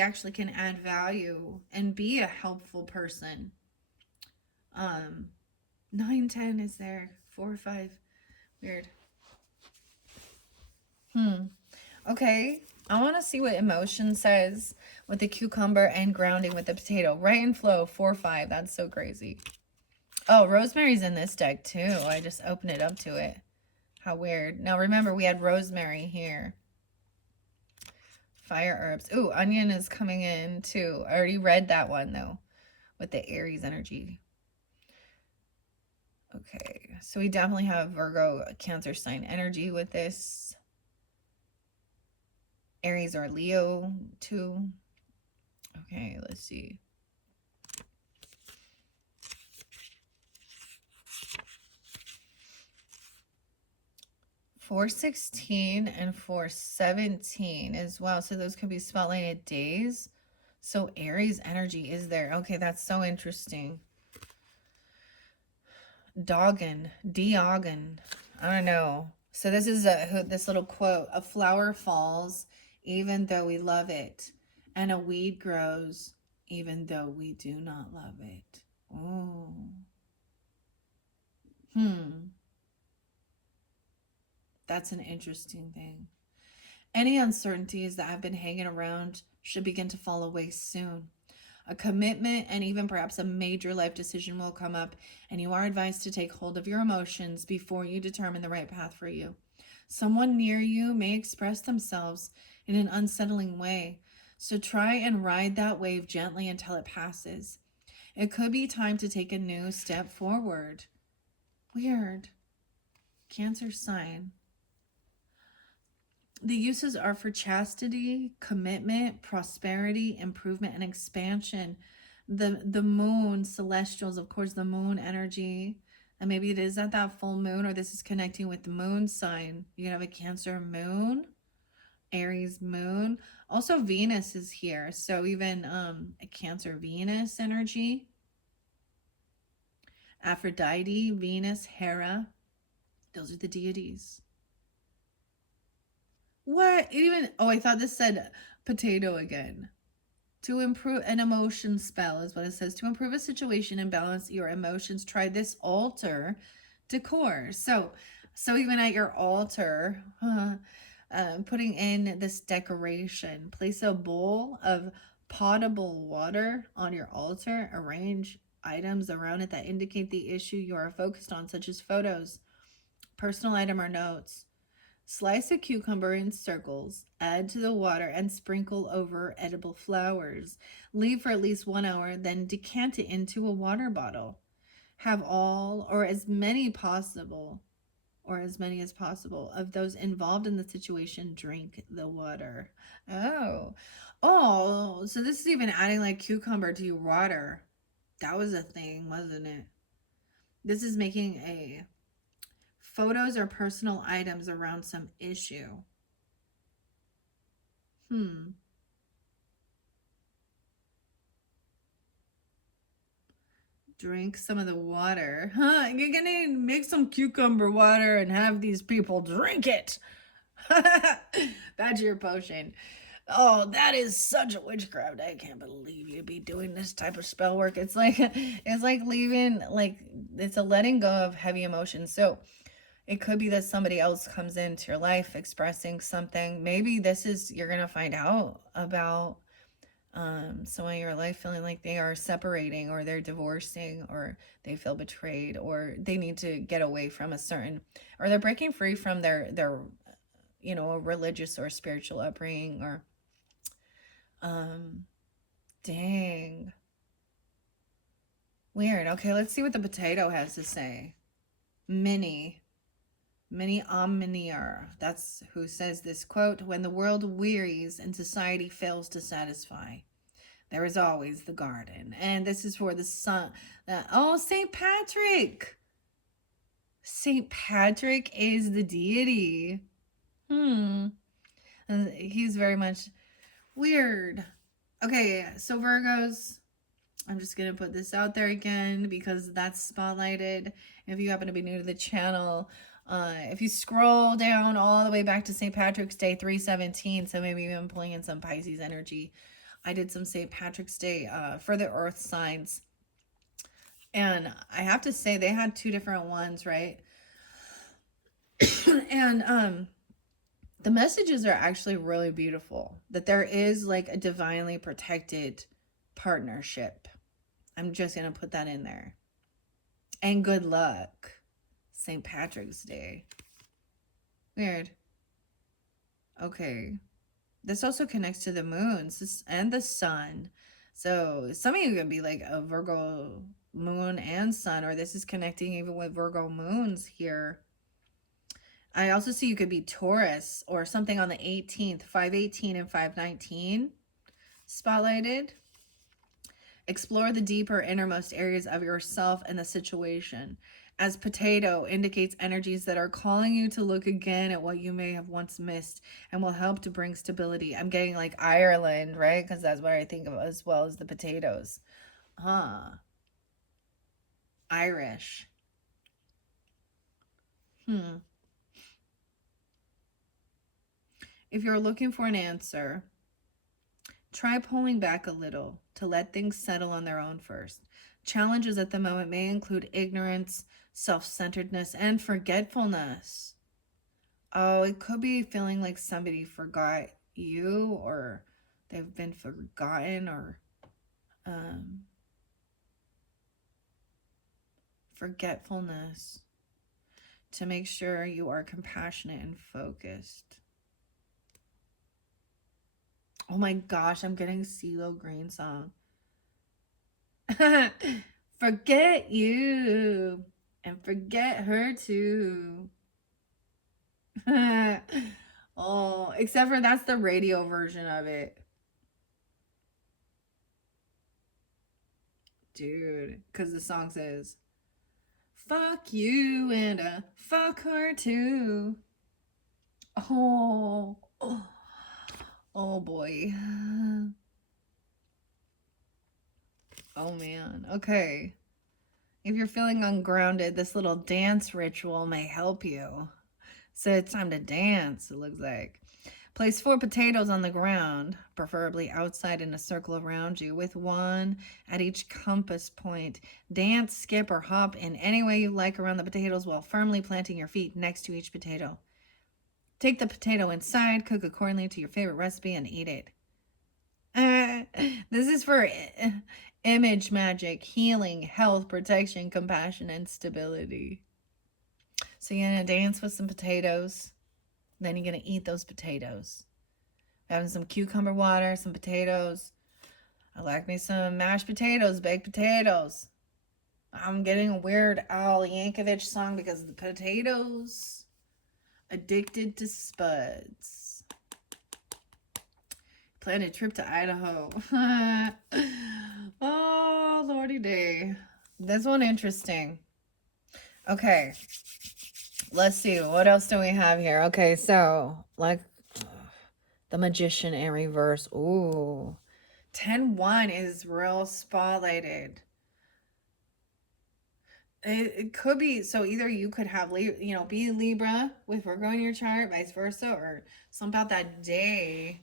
actually can add value and be a helpful person. 9-10 is there. 4-5. Weird. Okay. I want to see what emotion says with the cucumber and grounding with the potato. Right and flow. 4-5. That's so crazy. Oh, rosemary's in this deck too. I just opened it up to it. How weird. Now remember, we had rosemary here. Fire herbs. Ooh, onion is coming in too. I already read that one though, with the Aries energy. Okay, so we definitely have Virgo, Cancer sign energy with this. Aries or Leo too. Okay, let's see. 4-16 and 4-17 as well. So those could be spotlighted days. So Aries energy is there. Okay, that's so interesting. Diogen. I don't know. So this is this little quote. A flower falls even though we love it. And a weed grows even though we do not love it. Oh. That's an interesting thing. Any uncertainties that have been hanging around should begin to fall away soon. A commitment and even perhaps a major life decision will come up, and you are advised to take hold of your emotions before you determine the right path for you. Someone near you may express themselves in an unsettling way, so try and ride that wave gently until it passes. It could be time to take a new step forward. Weird. Cancer sign. The uses are for chastity, commitment, prosperity, improvement, and expansion. The moon, celestials, of course, the moon energy. And maybe it is at that full moon, or this is connecting with the moon sign. You can have a Cancer moon, Aries moon. Also, Venus is here. So even a Cancer Venus energy. Aphrodite, Venus, Hera. Those are the deities. What? Even, oh, I thought this said potato again. To improve an emotion spell is what it says. To improve a situation and balance your emotions, try this altar decor. So even at your altar, putting in this decoration, place a bowl of potable water on your altar. Arrange items around it that indicate the issue you are focused on, such as photos, personal item, or notes. Slice a cucumber in circles, add to the water, and sprinkle over edible flowers. Leave for at least 1 hour, then decant it into a water bottle. Have all or as many as possible of those involved in the situation drink the water. Oh. Oh, so this is even adding like cucumber to your water. That was a thing, wasn't it? This is making a photos or personal items around some issue. Hmm. Drink some of the water. Huh? You're gonna make some cucumber water and have these people drink it. That's your potion. Oh, that is such a witchcraft. I can't believe you'd be doing this type of spell work. It's like leaving, like, it's a letting go of heavy emotions. So it could be that somebody else comes into your life expressing something. Maybe this is, you're gonna find out about someone in your life feeling like they are separating, or they're divorcing, or they feel betrayed, or they need to get away from a certain, or they're breaking free from their a religious or spiritual upbringing, or um dang, weird. Okay, let's see what the potato has to say. Mini Omnier, that's who says this quote: when the world wearies and society fails to satisfy, there is always the garden. And this is for the sun. Oh, St. Patrick. St. Patrick is the deity. And he's very much weird. Okay, so Virgos, I'm just going to put this out there again because that's spotlighted. If you happen to be new to the channel, if you scroll down all the way back to St. Patrick's Day 317, so maybe even pulling in some Pisces energy, I did some St. Patrick's Day for the earth signs. And I have to say, they had two different ones, right? And the messages are actually really beautiful. That there is like a divinely protected partnership. I'm just going to put that in there. And good luck. St. Patrick's Day. Weird. Okay. This also connects to the moons and the sun. So some of you can be like a Virgo moon and sun, or this is connecting even with Virgo moons here. I also see you could be Taurus or something on the 18th, 518 and 519 spotlighted. Explore the deeper innermost areas of yourself and the situation. As potato indicates energies that are calling you to look again at what you may have once missed and will help to bring stability. I'm getting like Ireland, right? Because that's what I think of as well as the potatoes. Irish. If you're looking for an answer, try pulling back a little to let things settle on their own first. Challenges at the moment may include ignorance, self-centeredness, and forgetfulness. Oh, it could be feeling like somebody forgot you, or they've been forgotten, or forgetfulness. To make sure you are compassionate and focused. Oh my gosh, I'm getting CeeLo Green song. Forget you and forget her too. Oh, except for that's the radio version of it. Dude, because the song says, fuck you and fuck her too. Oh, oh boy. Oh man. Okay. If you're feeling ungrounded, this little dance ritual may help you. So it's time to dance, it looks like. Place 4 potatoes on the ground, preferably outside in a circle around you, with one at each compass point. Dance, skip, or hop in any way you like around the potatoes while firmly planting your feet next to each potato. Take the potato inside, cook accordingly to your favorite recipe, and eat it. This is for image magic, healing, health, protection, compassion, and stability. So you're going to dance with some potatoes. Then you're going to eat those potatoes. Having some cucumber water, some potatoes. I like me some mashed potatoes, baked potatoes. I'm getting a Weird Al Yankovic song because of the potatoes. Addicted to spuds. Planned a trip to Idaho. Oh, lordy day. This one interesting. Okay. Let's see. What else do we have here? Okay, so, like, the Magician in reverse. Ooh. 10-1 is real spotlighted. It could be, so either you could have, be Libra with Virgo in your chart, vice versa, or something about that day.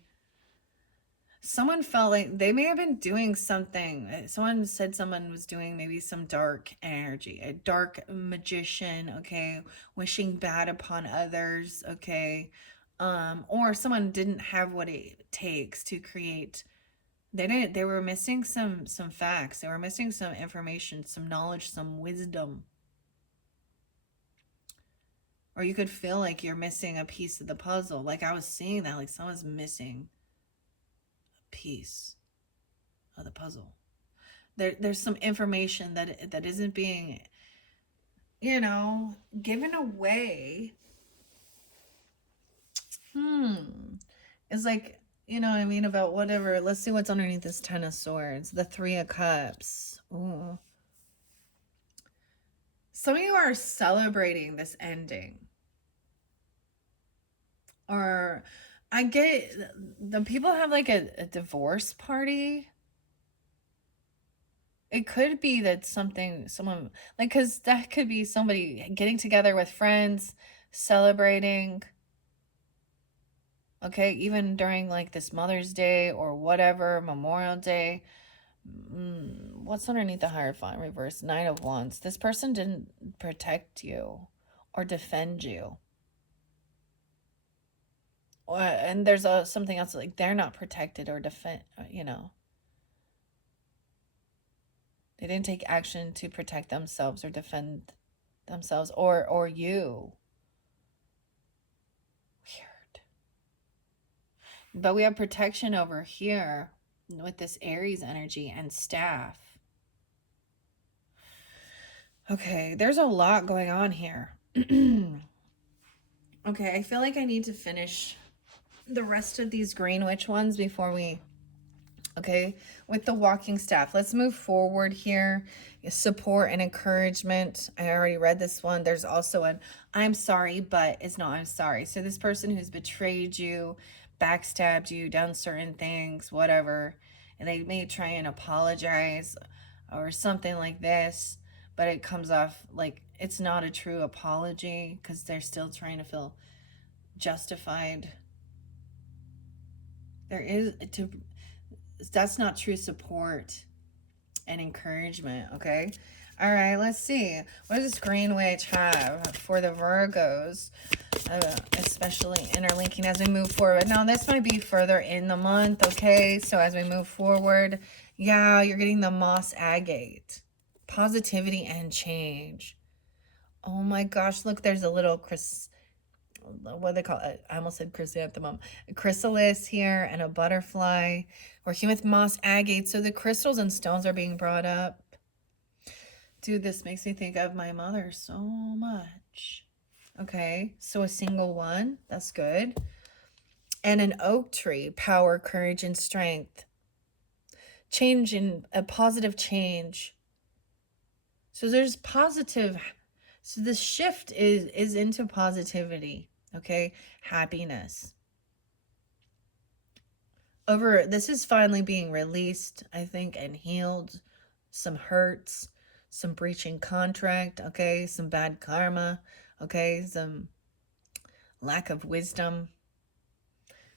Someone felt like they may have been doing something. Someone said someone was doing maybe some dark energy, a dark magician, okay, wishing bad upon others, okay. Or someone didn't have what it takes to create. They were missing some facts. They were missing some information, some knowledge, some wisdom. Or you could feel like you're missing a piece of the puzzle. Like I was seeing that, like someone's missing a piece of the puzzle. There's some information that isn't being, given away. It's like, you know what I mean, about whatever. Let's see what's underneath this 10 of Swords. The 3 of Cups. Ooh. Some of you are celebrating this ending. Or I get the people have like a divorce party. It could be that someone, like, because that could be somebody getting together with friends, celebrating. Okay, even during like this Mother's Day or whatever, Memorial Day. What's underneath the Hierophant reverse? 9 of Wands. This person didn't protect you or defend you. And there's something else, like they're not protected or defend, They didn't take action to protect themselves or defend themselves or you. Weird. But we have protection over here with this Aries energy and staff. Okay, there's a lot going on here. Okay, I feel like I need to finish the rest of these Greenwich ones before we... Okay, with the walking staff, let's move forward here. Support and encouragement. I already read this one. There's also an I'm sorry, but it's not I'm sorry. So this person who's betrayed you, backstabbed you, done certain things, whatever, and they may try and apologize or something like this, but it comes off like it's not a true apology because they're still trying to feel justified. That's not true support and encouragement, okay? All right, let's see. What does this Green Witch have for the Virgos, especially interlinking as we move forward? Now, this might be further in the month, okay? So as we move forward, yeah, you're getting the Moss Agate. Positivity and change. Oh my gosh, look, there's a little what do they call it? I almost said chrysanthemum. A chrysalis here and a butterfly. Working with moss agate. So the crystals and stones are being brought up. Dude, this makes me think of my mother so much. Okay, so a single one. That's good. And an oak tree. Power, courage, and strength. Change in a positive change. So there's positive. So this shift is into positivity. Okay, happiness. This is finally being released, I think, and healed. Some hurts, some breaching contract, okay, some bad karma, okay, some lack of wisdom.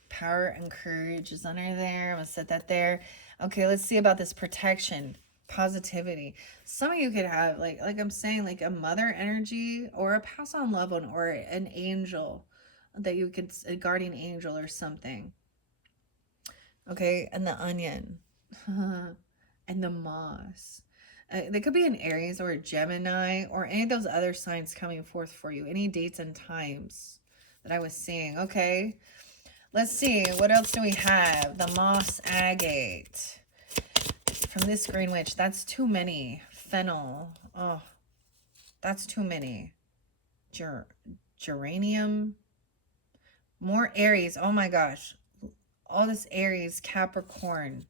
Power and courage is under there. I'm going to set that there. Okay, let's see about this protection. Positivity. Some of you could have, like I'm saying, like a mother energy or a pass on loved one or an angel that you could, a guardian angel or something. Okay, and the onion. And the moss. They could be an Aries or a Gemini or any of those other signs coming forth for you. Any dates and times that I was seeing. Okay. Let's see. What else do we have? The moss agate. From this green witch. That's too many. Fennel. Oh, that's too many. Geranium. More Aries. Oh my gosh. All this Aries. Capricorn.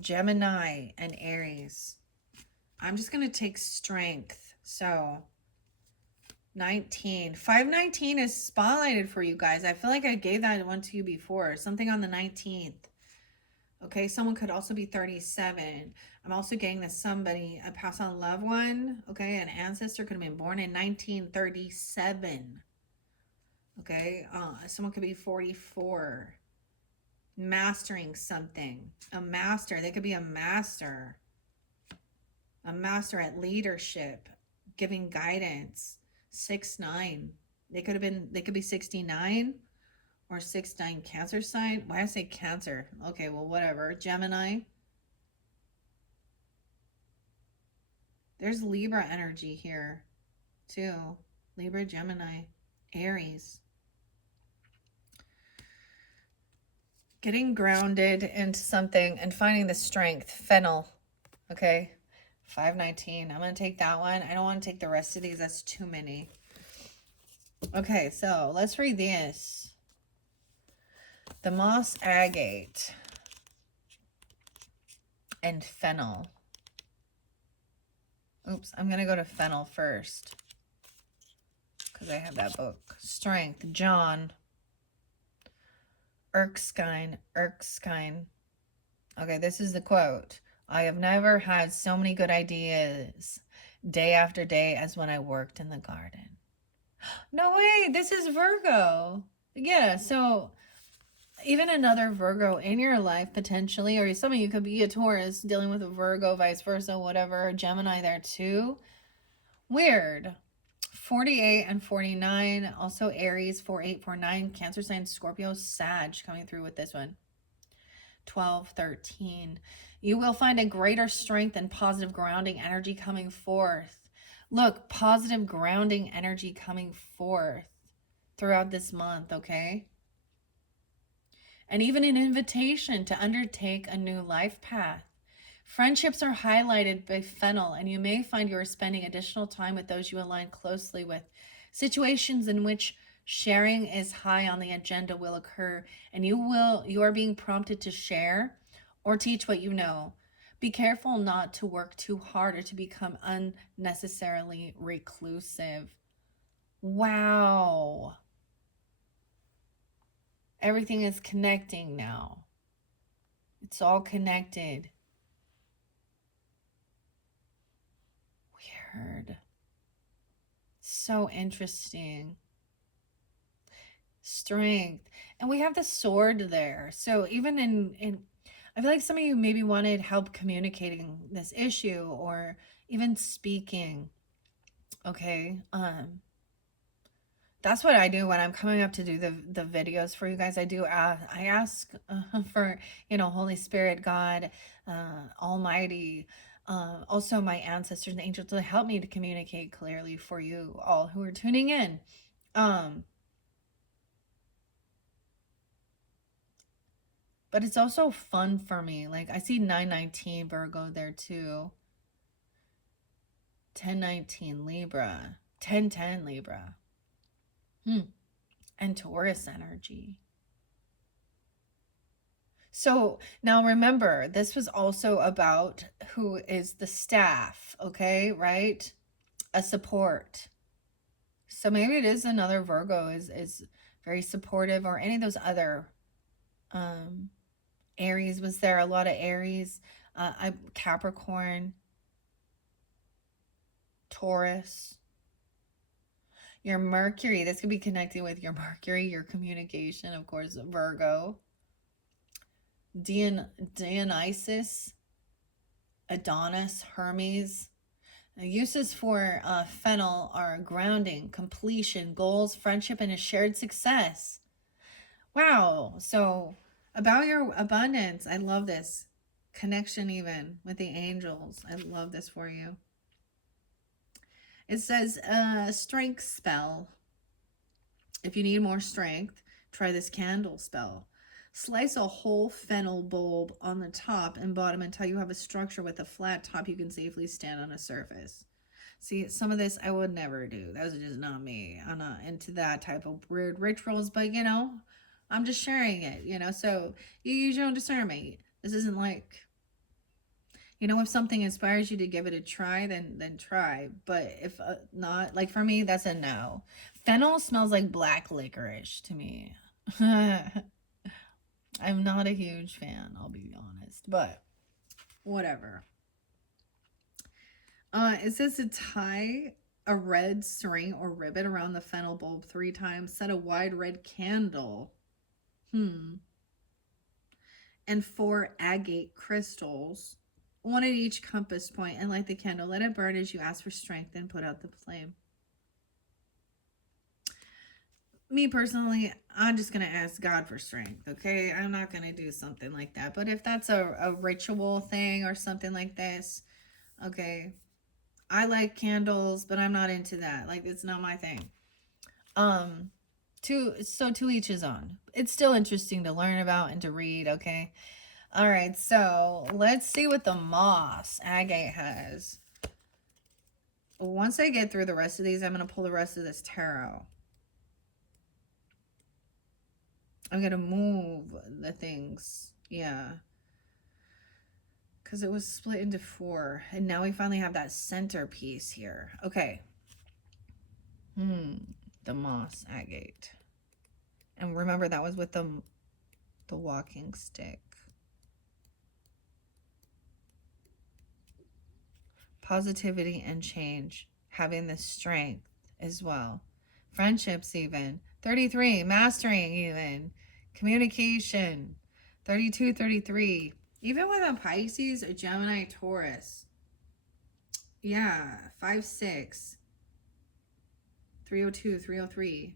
Gemini and Aries. I'm just going to take strength. So 19. 519 is spotlighted for you guys. I feel like I gave that one to you before. Something on the 19th. Okay, someone could also be 37. I'm also getting that somebody, a pass on loved one, okay, an ancestor could have been born in 1937. Okay, someone could be 44. Mastering something. A master. They could be a master. A master at leadership, giving guidance. 6-9. They could be 69 or 6-9 Cancer sign. Why I say Cancer? Okay, well, whatever. Gemini. There's Libra energy here too. Libra, Gemini, Aries. Getting grounded into something and finding the strength. Fennel. Okay. 519. I'm going to take that one. I don't want to take the rest of these. That's too many. Okay, so let's read this. The moss agate and fennel. Oops, I'm going to go to fennel first because I have that book. Strength, John. Erskine. Okay, this is the quote. I have never had so many good ideas day after day as when I worked in the garden. No way, this is Virgo. Yeah, so even another Virgo in your life potentially, or some of you could be a Taurus dealing with a Virgo, vice versa, whatever, Gemini there too. Weird. 48 and 49, also Aries, 48, 49, Cancer sign, Scorpio, Sag coming through with this one. 12, 13. You will find a greater strength and positive grounding energy coming forth. Look, positive grounding energy coming forth throughout this month, okay? And even an invitation to undertake a new life path. Friendships are highlighted by fennel, and you may find you are spending additional time with those you align closely with. Situations in which sharing is high on the agenda will occur, and you are being prompted to share or teach what you know. Be careful not to work too hard or to become unnecessarily reclusive. Wow. Everything is connecting now. It's all connected. Weird. So interesting. Strength. And we have the sword there. So even in I feel like some of you maybe wanted help communicating this issue or even speaking. Okay. That's what I do when I'm coming up to do the videos for you guys. I ask for, Holy Spirit, God, Almighty, also my ancestors and angels to help me to communicate clearly for you all who are tuning in. But it's also fun for me. Like I see 919 Virgo there too. 1019 Libra. 1010 Libra. And Taurus energy. So now remember, this was also about who is the staff, okay, right? A support. So maybe it is another Virgo is very supportive, or any of those other Aries. Was there a lot of Aries? Capricorn, Taurus. Your Mercury, this could be connecting with your Mercury, your communication, of course, Virgo. Dionysus, Adonis, Hermes. Uses for fennel are grounding, completion, goals, friendship, and a shared success. Wow. So about your abundance, I love this. Connection even with the angels. I love this for you. It says strength spell. If you need more strength, try this candle spell. Slice a whole fennel bulb on the top and bottom until you have a structure with a flat top you can safely stand on a surface. See, some of this I would never do. Those are just not me. I'm not into that type of weird rituals, but you know, I'm just sharing it, you know, so you use your own discernment. This isn't like, you know, if something inspires you to give it a try, then try. But if not, like for me, that's a no. Fennel smells like black licorice to me. I'm not a huge fan, I'll be honest, but whatever. It says to tie a red string or ribbon around the fennel bulb 3 times, set a wide red candle. And 4 agate crystals, 1 at each compass point, and light the candle. Let it burn as you ask for strength and put out the flame. Me personally, I'm just going to ask God for strength, okay? I'm not going to do something like that. But if that's a ritual thing or something like this, okay, I like candles, but I'm not into that. Like, it's not my thing. To each his own. It's still interesting to learn about and to read, okay? All right, so let's see what the moss agate has. Once I get through the rest of these, I'm going to pull the rest of this tarot. I'm going to move the things. Yeah. Because it was split into 4. And now we finally have that centerpiece here. Okay. The moss agate. And remember, that was with the walking stick. Positivity and change. Having the strength as well. Friendships even. 33, mastering even. Communication. 32, 33. Even with a Pisces, a Gemini, Taurus. Yeah, 5, 6. 302, 303.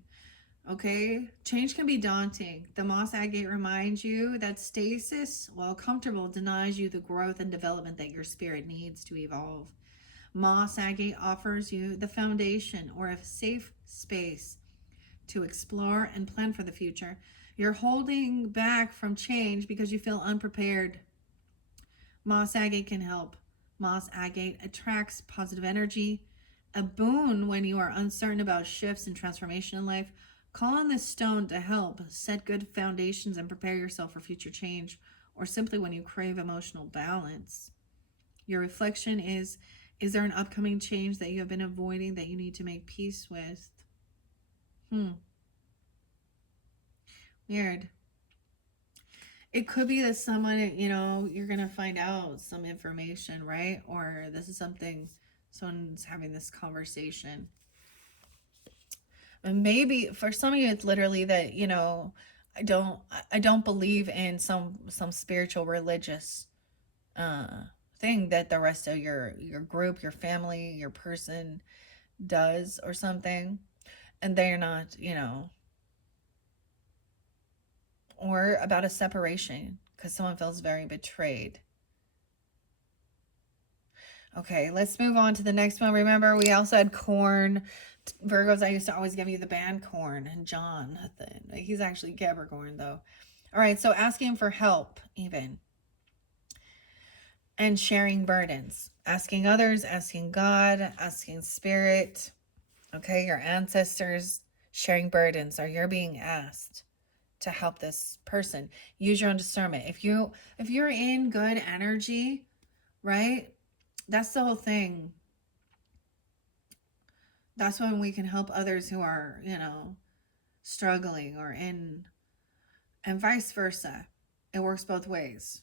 Okay, change can be daunting. The moss agate reminds you that stasis, while comfortable, denies you the growth and development that your spirit needs to evolve. Moss agate offers you the foundation or a safe space to explore and plan for the future. You're holding back from change because you feel unprepared. Moss agate can help. Moss agate attracts positive energy, a boon when you are uncertain about shifts and transformation in life. Call on this stone to help set good foundations and prepare yourself for future change, or simply when you crave emotional balance. Your reflection is there an upcoming change that you have been avoiding that you need to make peace with? Weird. It could be that someone, you know, you're going to find out some information, right? Or this is something, someone's having this conversation. And maybe for some of you, it's literally that, you know, I don't believe in some spiritual religious thing that the rest of your group, your family, your person does or something, and they're not, you know, or about a separation because someone feels very betrayed. Okay, let's move on to the next one. Remember, we also had corn. Virgos, I used to always give you the band corn, and Jonathan. He's actually Capricorn, though. All right, so asking for help, even. And sharing burdens. Asking others, asking God, asking spirit. Okay, your ancestors, sharing burdens, or you're being asked to help this person. Use your own discernment. If you're in good energy, right? That's the whole thing. That's when we can help others who are, you know, struggling or in, and vice versa. It works both ways.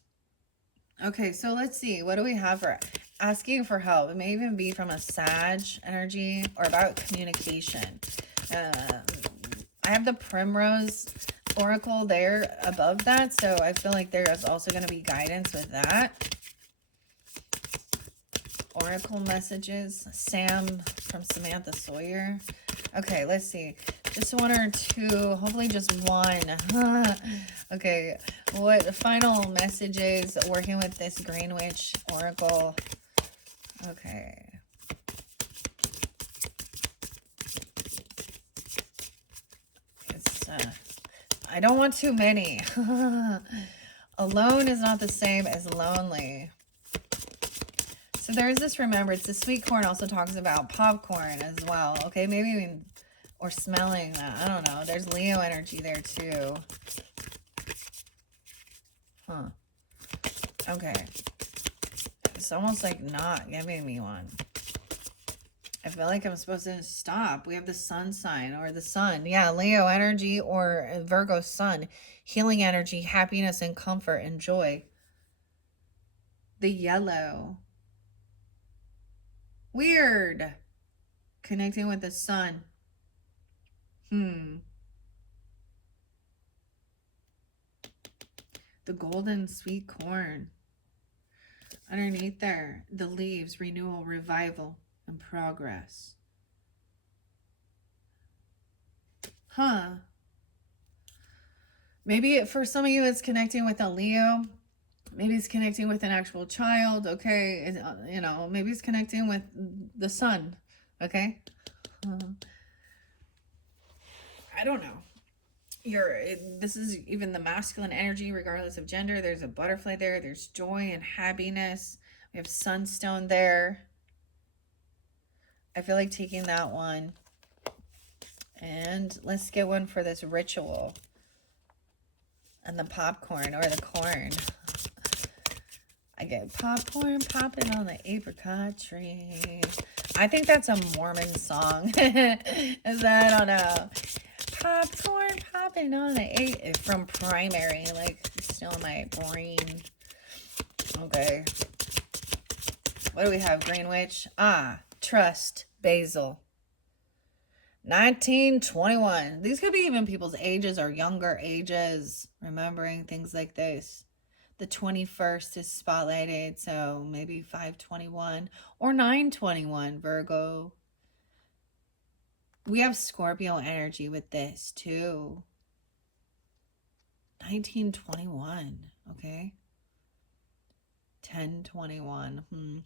Okay, so let's see. What do we have for asking for help? It may even be from a Sag energy or about communication. I have the Primrose Oracle there above that, so I feel like there is also going to be guidance with that. Oracle messages. Sam from Samantha Sawyer. Okay, let's see. Just one or two, hopefully just one. Okay, what final messages working with this Green Witch Oracle? Okay. It's, I don't want too many. Alone is not the same as lonely. So there's this remembrance. The sweet corn also talks about popcorn as well. Okay, maybe even, or smelling that. I don't know. There's Leo energy there too. Huh. Okay. It's almost like not giving me one. I feel like I'm supposed to stop. We have the sun sign or the sun. Yeah, Leo energy or Virgo sun. Healing energy, happiness and comfort and joy. The yellow. Weird. Connecting with the sun. The golden sweet corn. Underneath there, the leaves, renewal, revival, and progress. Huh. Maybe for some of you, it's connecting with a Leo. Maybe it's connecting with an actual child. Okay. You know, maybe it's connecting with the sun. Okay. I don't know. This is even the masculine energy, regardless of gender. There's a butterfly there. There's joy and happiness. We have sunstone there. I feel like taking that one. And let's get one for this ritual. And the popcorn or the corn. I get popcorn popping on the apricot tree. I think that's a Mormon song. Is that, I don't know. Popcorn popping on the from primary, like still in my brain. Okay. What do we have? Green Witch. Trust. Basil. 1921. These could be even people's ages or younger ages. Remembering things like this. The 21st is spotlighted, so maybe 521 or 921, Virgo. We have Scorpio energy with this too. 1921, okay? 1021.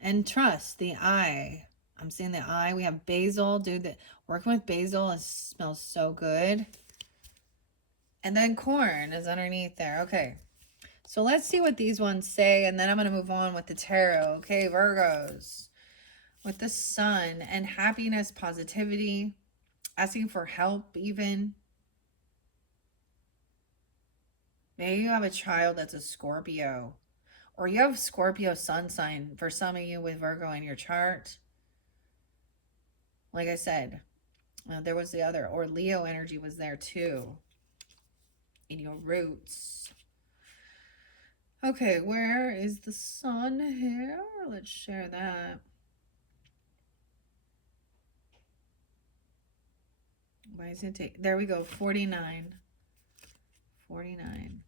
And trust, the eye. I'm seeing the eye. We have basil. Dude, working with basil, it smells so good. And then corn is underneath there. Okay. So let's see what these ones say, and then I'm going to move on with the tarot. Okay, Virgos. With the sun and happiness, positivity, asking for help even. Maybe you have a child that's a Scorpio. Or you have Scorpio sun sign for some of you with Virgo in your chart. Like I said, there was the other, or Leo energy was there too. In your roots. Okay, where is the sun here? Let's share that. Why is it take? There we go, 49. 49.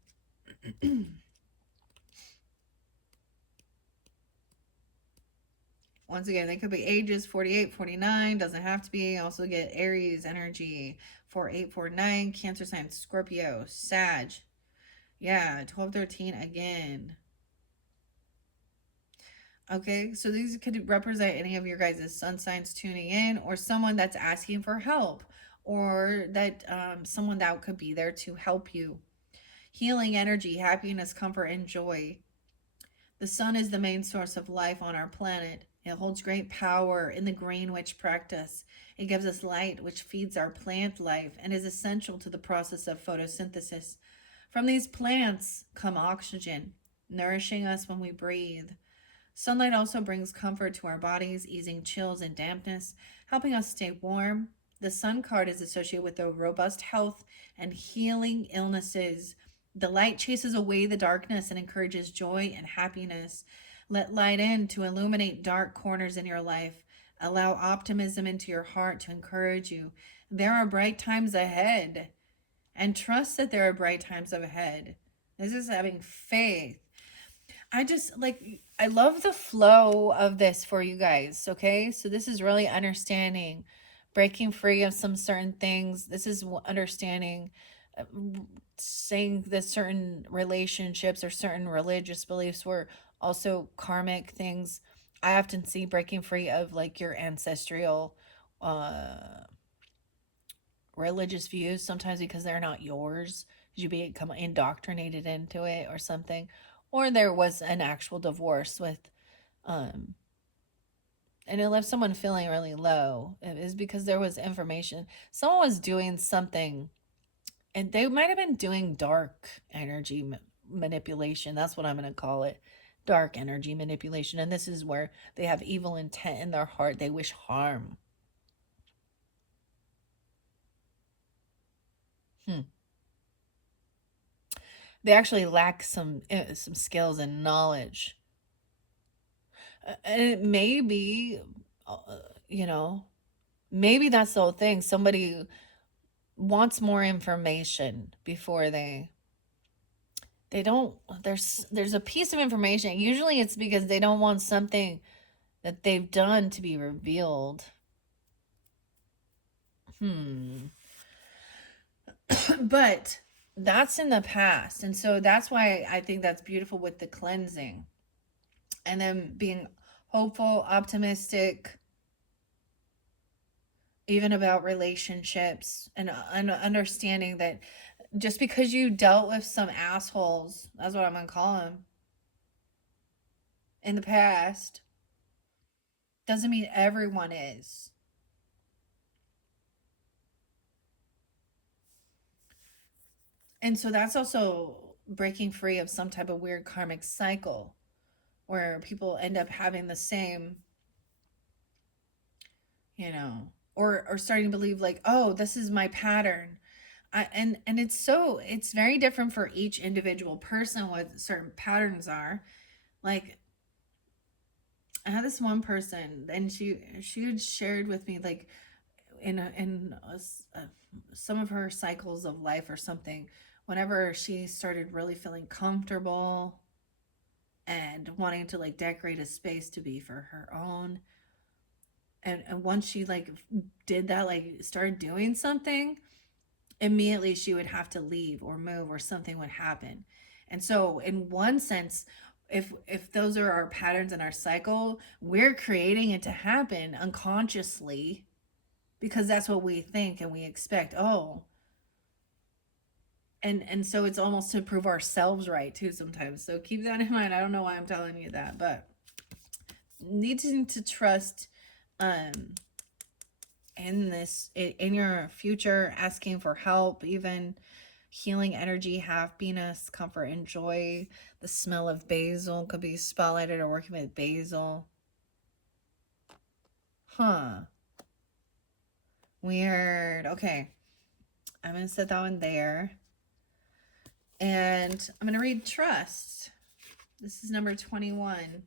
Once again, they could be ages 48, 49. Doesn't have to be. Also get Aries energy 48, 49. Cancer sign, Scorpio, Sag. Yeah, 12, 13 again. Okay, so these could represent any of your guys' sun signs tuning in, or someone that's asking for help, or that someone that could be there to help you. Healing energy, happiness, comfort, and joy. The sun is the main source of life on our planet. It holds great power in the Green Witch practice. It gives us light, which feeds our plant life and is essential to the process of photosynthesis. From these plants come oxygen, nourishing us when we breathe. Sunlight also brings comfort to our bodies, easing chills and dampness, helping us stay warm. The sun card is associated with the robust health and healing illnesses. The light chases away the darkness and encourages joy and happiness. Let light in to illuminate dark corners in your life. Allow optimism into your heart to encourage you. There are bright times ahead, and trust that there are bright times ahead. This is having faith. I just like, I love the flow of this for you guys. Okay. So this is really understanding, breaking free of some certain things. This is understanding, uh, saying that certain relationships or certain religious beliefs were also karmic things. I often see breaking free of like your ancestral uh religious views sometimes because they're not yours. You become indoctrinated into it or something. Or there was an actual divorce with um and it left someone feeling really low. It is because there was information. Someone was doing something, and they might have been doing dark energy manipulation. That's what I'm going to call it. Dark energy manipulation. And this is where they have evil intent in their heart. They wish harm. Hmm. They actually lack some skills and knowledge. And it may be, uh, you know, maybe that's the whole thing. Somebody wants more information before they don't, there's a piece of information. Usually it's because they don't want something that they've done to be revealed. Hmm. But that's in the past. And so that's why I think that's beautiful with the cleansing. And then being hopeful, optimistic, even about relationships, and understanding that just because you dealt with some assholes, that's what I'm going to call them, in the past, doesn't mean everyone is. And so that's also breaking free of some type of weird karmic cycle where people end up having the same, you know, or starting to believe like, oh, this is my pattern. And it's very different for each individual person what certain patterns are. Like, I had this one person, and she had shared with me like in some of her cycles of life or something. Whenever she started really feeling comfortable and wanting to like decorate a space to be for her own, and once she like did that, like started doing something, immediately she would have to leave or move or something would happen. And so in one sense, if those are our patterns in our cycle, we're creating it to happen unconsciously because that's what we think and we expect. Oh, and so it's almost to prove ourselves right too sometimes. So keep that in mind. I don't know why I'm telling you that, but needing to trust um in this, in your future, asking for help, even healing energy, happiness, comfort, and joy. The smell of basil could be spotlighted or working with basil. Huh. Weird. Okay. I'm going to set that one there. And I'm going to read trust. This is number 21.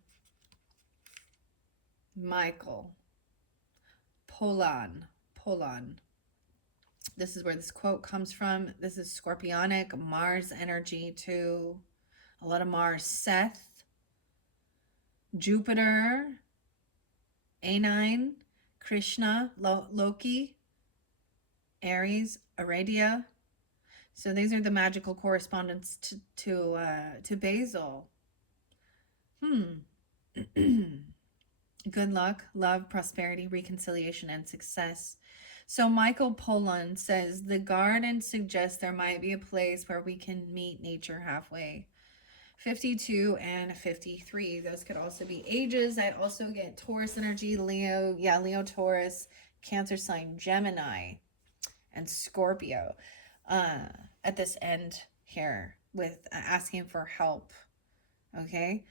Michael. Polan. This is where this quote comes from. This is scorpionic, Mars energy too. A lot of Mars. Seth, Jupiter, A9, Krishna, Loki, Aries, Aradia. So these are the magical correspondents to Basil. Good luck, love, prosperity, reconciliation, and success. So Michael Pollan says the garden suggests there might be a place where we can meet nature halfway. 52 and 53. Those could also be ages. I'd also get Taurus energy, Leo, Leo, Taurus, Cancer sign, Gemini, and Scorpio at this end here with asking for help. Okay.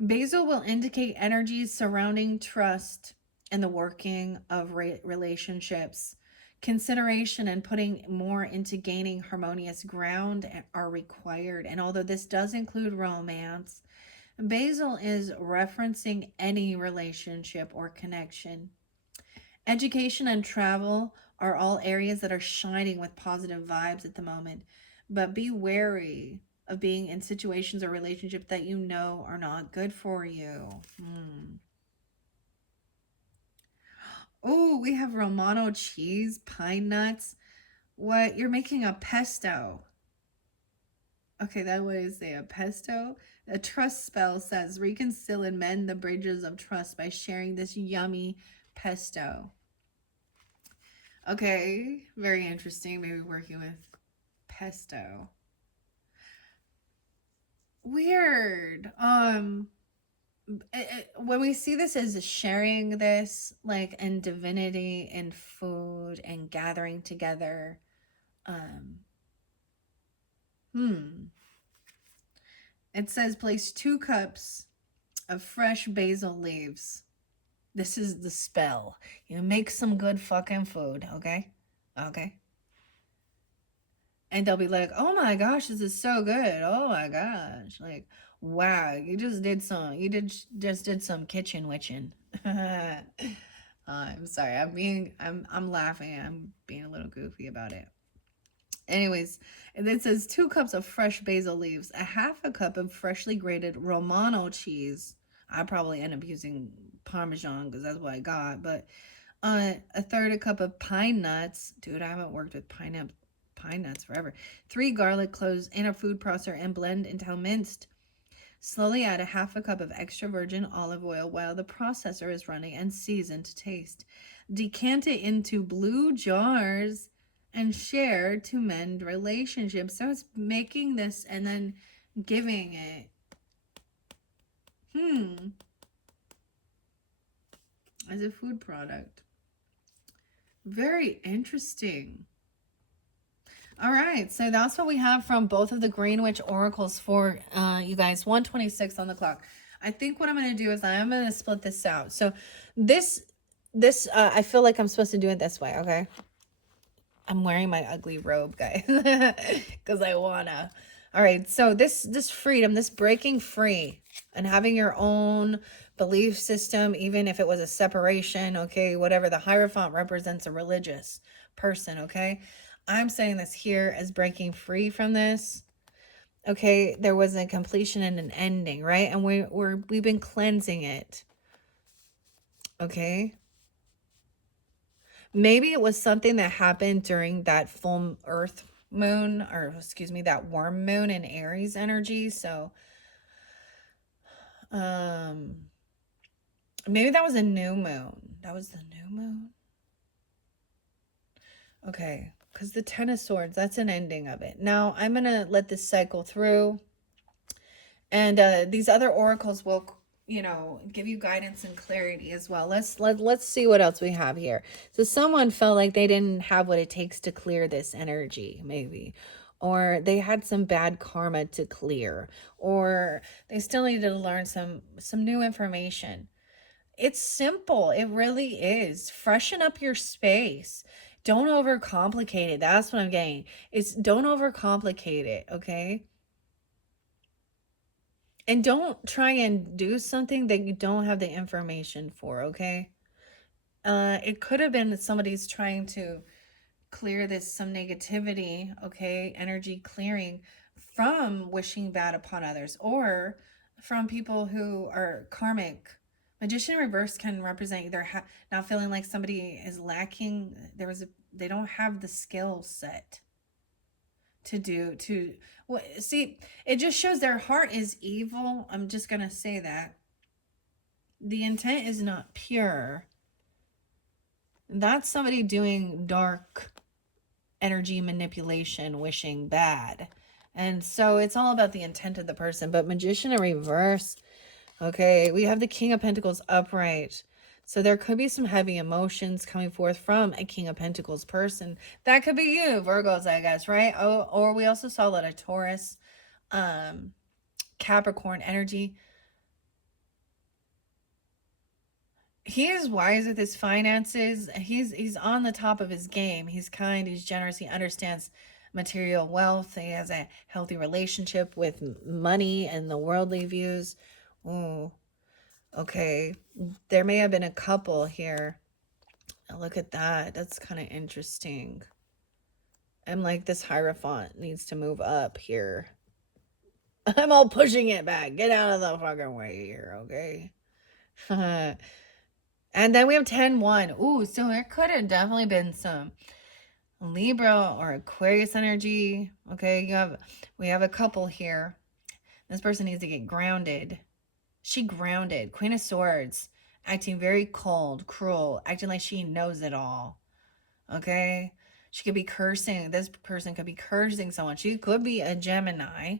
Basil will indicate energies surrounding trust and the working of relationships. Consideration and putting more into gaining harmonious ground are required. And although this does include romance, Basil is referencing any relationship or connection. Education and travel are all areas that are shining with positive vibes at the moment. But be wary of being in situations or relationships that you know are not good for you. Oh, we have Romano cheese, pine nuts. What? You're making a pesto. Okay, that was a pesto. A trust spell says reconcile and mend the bridges of trust by sharing this yummy pesto. Okay, very interesting. Maybe working with pesto. Weird. When we see this as sharing this, like in divinity and food and gathering together, um, hmm. It says place 2 cups of fresh basil leaves. This is the spell. You make some good fucking food, okay? Okay. And they'll be like, "Oh my gosh, this is so good. Oh my gosh." Like, "Wow, just did some kitchen witching." I'm sorry. I'm laughing. I'm being a little goofy about it. Anyways, and it says 2 cups of fresh basil leaves, a half a cup of freshly grated Romano cheese. I probably end up using Parmesan because that's what I got. But a third a cup of pine nuts. Dude, I haven't worked with pine nuts forever. 3 garlic cloves in a food processor and blend until minced. Slowly add a half a cup of extra virgin olive oil while the processor is running and season to taste. Decant it into blue jars and share to mend relationships. So it's making this and then giving it. As a food product. Very interesting. All right, so that's what we have from both of the Greenwich oracles for you guys. 1:26 on the clock. I think what I'm going to do is I'm going to split this out. So this I feel like I'm supposed to do it this way. Okay, I'm wearing my ugly robe, guys, because I wanna. All right, so this freedom, this breaking free, and having your own belief system, even if it was a separation, okay, whatever. The Hierophant represents a religious person, okay. I'm saying this here as breaking free from this. Okay, there was a completion and an ending, right? And we've been cleansing it. Okay. Maybe it was something that happened during that full earth moon, or excuse me, that warm moon in Aries energy. So, um, maybe that was a new moon. That was the new moon. Okay. Because the Ten of Swords, that's an ending of it. Now, I'm going to let this cycle through. And these other oracles will, give you guidance and clarity as well. Let's see what else we have here. So someone felt like they didn't have what it takes to clear this energy, maybe, or they had some bad karma to clear, or they still needed to learn some new information. It's simple. It really is. Freshen up your space. Don't overcomplicate it. That's what I'm getting. It's don't overcomplicate it, okay? And don't try and do something that you don't have the information for, okay? It could have been that somebody's trying to clear some negativity, okay? Energy clearing from wishing bad upon others or from people who are karmic. Magician reverse can represent either not feeling like somebody is lacking. They don't have the skill set to well, see, it just shows their heart is evil. I'm just gonna say that the intent is not pure. That's somebody doing dark energy manipulation, wishing bad. And so it's all about the intent of the person. But Magician in reverse, okay, we have the King of Pentacles upright. So there could be some heavy emotions coming forth from a King of Pentacles person. That could be you, Virgos, I guess, right? Oh, or we also saw a lot of Taurus, Capricorn energy. He is wise with his finances. He's on the top of his game. He's kind, he's generous, he understands material wealth. He has a healthy relationship with money and the worldly views. Ooh, okay. There may have been a couple here Look at that. That's kind of interesting. I'm like, this Hierophant needs to move up here. I'm all pushing it back. Get out of the fucking way here, okay? And then we have 10-1. Ooh, so there could have definitely been some Libra or Aquarius energy. Okay, we have a couple here. This person needs to get grounded. She grounded. Queen of Swords, acting very cold, cruel, acting like she knows it all. Okay? She could be cursing. This person could be cursing someone. She could be a Gemini,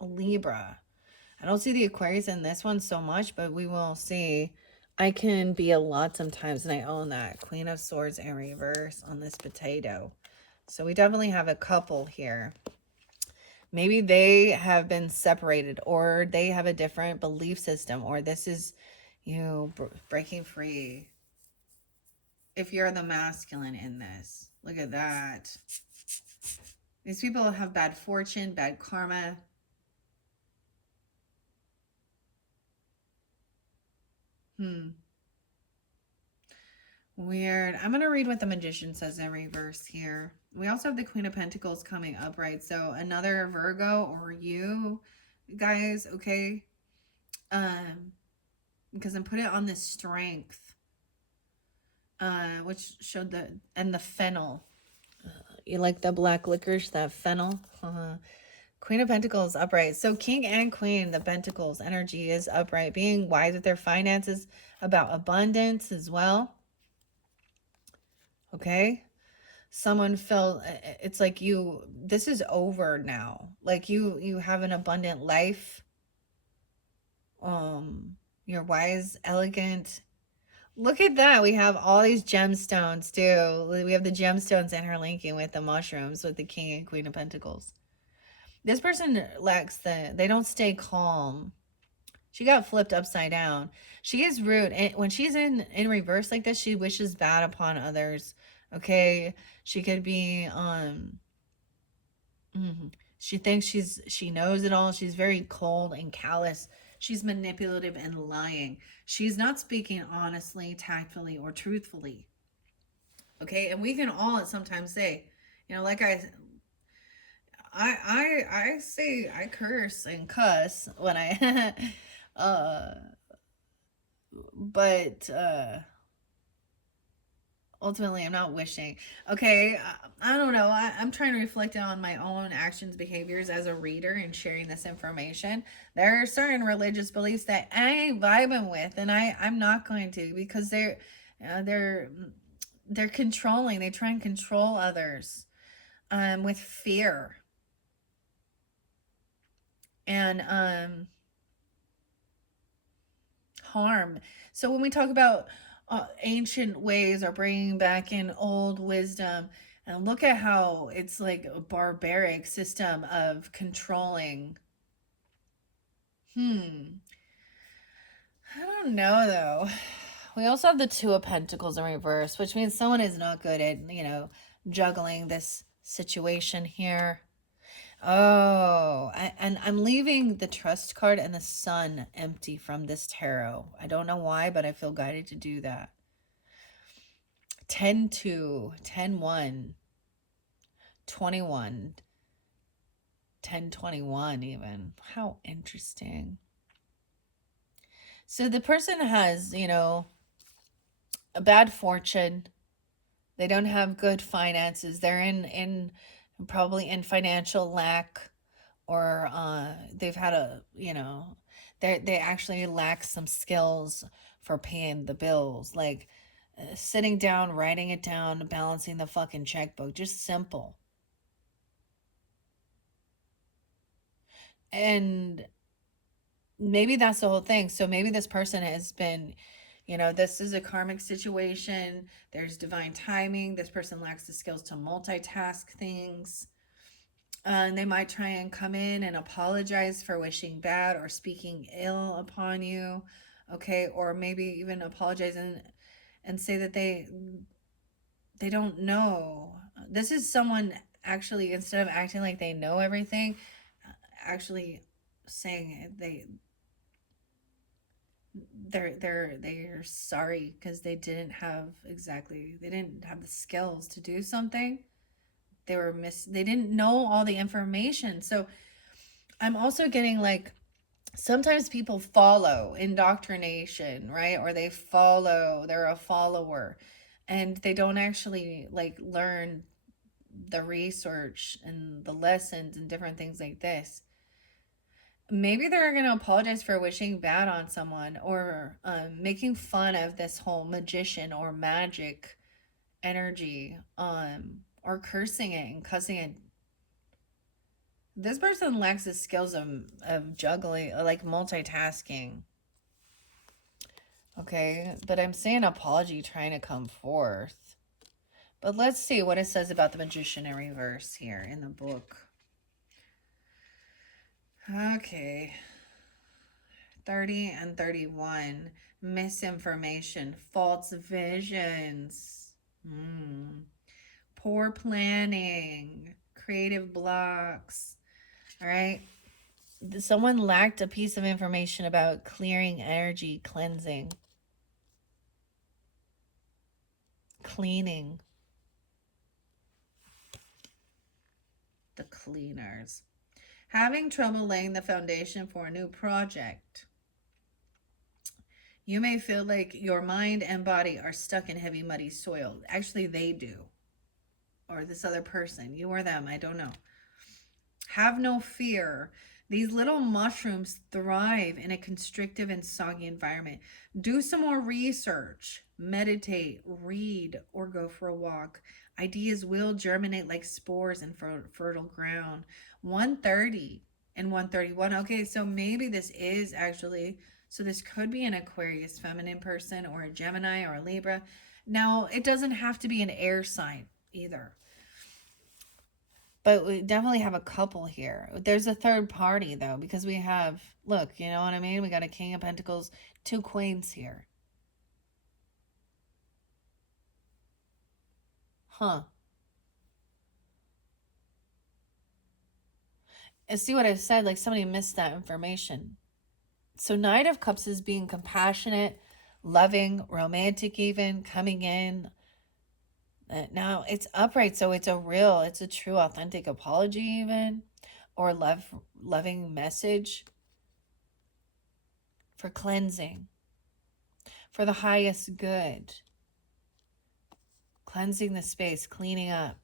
a Libra. I don't see the Aquarius in this one so much, but we will see. I can be a lot sometimes, and I own that. Queen of Swords in reverse on this potato. So we definitely have a couple here. Maybe they have been separated, or they have a different belief system, or this is you breaking free. If you're the masculine in this, look at that. These people have bad fortune, bad karma. Weird. I'm going to read what the Magician says in reverse here. We also have the Queen of Pentacles coming upright. So another Virgo or you guys, okay? Because I'm putting it on this strength, which showed the fennel. You like the black licorice, that fennel? Queen of Pentacles upright. So King and Queen, the Pentacles energy is upright. Being wise with their finances, about abundance as well. Okay? Someone felt it's like this is over now. Like you have an abundant life. You're wise, elegant. Look at that. We have all these gemstones too. We have the gemstones interlinking with the mushrooms with the King and Queen of Pentacles. This person lacks they don't stay calm. She got flipped upside down. She is rude. And when she's in reverse like this, she wishes bad upon others. Okay? She could be she thinks she knows it all. She's very cold and callous. She's manipulative and lying. She's not speaking honestly, tactfully, or truthfully. Okay? And we can all sometimes say, like I say I curse and cuss when I but ultimately I'm not wishing. Okay, I don't know. I'm trying to reflect on my own actions, behaviors as a reader and sharing this information. There are certain religious beliefs that I ain't vibing with, and I'm not going to, because they're controlling. They try and control others with fear. And harm. So when we talk about ancient ways or bringing back in old wisdom, and look at how it's like a barbaric system of controlling. I don't know though. We also have the Two of Pentacles in reverse, which means someone is not good at, juggling this situation here. Oh, and I'm leaving the Trust card and the Sun empty from this tarot. I don't know why, but I feel guided to do that. 10-2, 10-1, 21, 10-21 even. How interesting. So the person has, a bad fortune. They don't have good finances. They're in probably in financial lack, or they've had they actually lack some skills for paying the bills, like sitting down, writing it down, balancing the fucking checkbook, just simple. And maybe that's the whole thing. So maybe this person has been, this is a karmic situation. There's divine timing. This person lacks the skills to multitask things. And they might try and come in and apologize for wishing bad or speaking ill upon you. Okay. Or maybe even apologize and say that they don't know. This is someone actually, instead of acting like they know everything, actually saying they're sorry because they didn't have the skills to do something. They didn't know all the information. So I'm also getting like, sometimes people follow indoctrination, right? Or they're a follower, and they don't actually like learn the research and the lessons and different things like this. Maybe they're going to apologize for wishing bad on someone, or making fun of this whole magician or magic energy, or cursing it and cussing it. This person lacks the skills of juggling, like multitasking. Okay, but I'm seeing apology trying to come forth. But let's see what it says about the magician in reverse here in the book. Okay. 30 and 31. Misinformation, false visions, poor planning, creative blocks. All right. Someone lacked a piece of information about clearing energy, cleansing, cleaning. The cleaners. Having trouble laying the foundation for a new project. You may feel like your mind and body are stuck in heavy, muddy soil. Actually, they do. Or this other person, you or them, I don't know. Have no fear. These little mushrooms thrive in a constrictive and soggy environment. Do some more research, meditate, read, or go for a walk. Ideas will germinate like spores in fertile ground. 130 and 131. Okay, so maybe this is actually, so this could be an Aquarius feminine person, or a Gemini, or a Libra. Now, it doesn't have to be an air sign either. But we definitely have a couple here. There's a third party, though, because we have, look, you know what I mean? We got a King of Pentacles, 2 queens here. Huh. And see what I said? Like, somebody missed that information. So Knight of Cups is being compassionate, loving, romantic even, coming in. Now, it's upright, so it's a true, authentic apology even, or loving message for cleansing, for the highest good. Cleansing the space, cleaning up.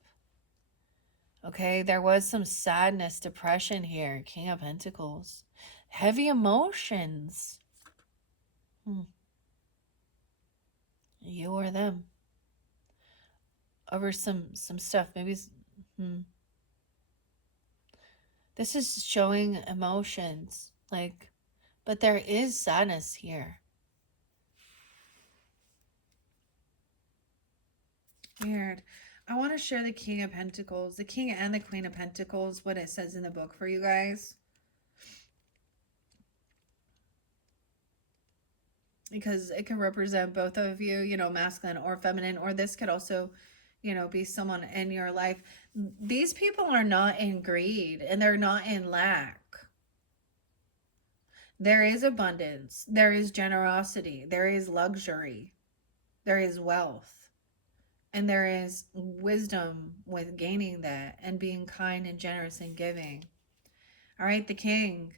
Okay, there was some sadness, depression here. King of Pentacles. Heavy emotions. You or them. Over some stuff. Maybe. This is showing emotions. Like, but there is sadness here. Weird. I want to share the King of Pentacles, the King and the Queen of Pentacles, what it says in the book for you guys. Because it can represent both of you, you know, masculine or feminine, or this could also, you know, be someone in your life. These people are not in greed and they're not in lack. There is abundance. There is generosity. There is luxury. There is wealth. And there is wisdom with gaining that and being kind and generous and giving. All right, the King.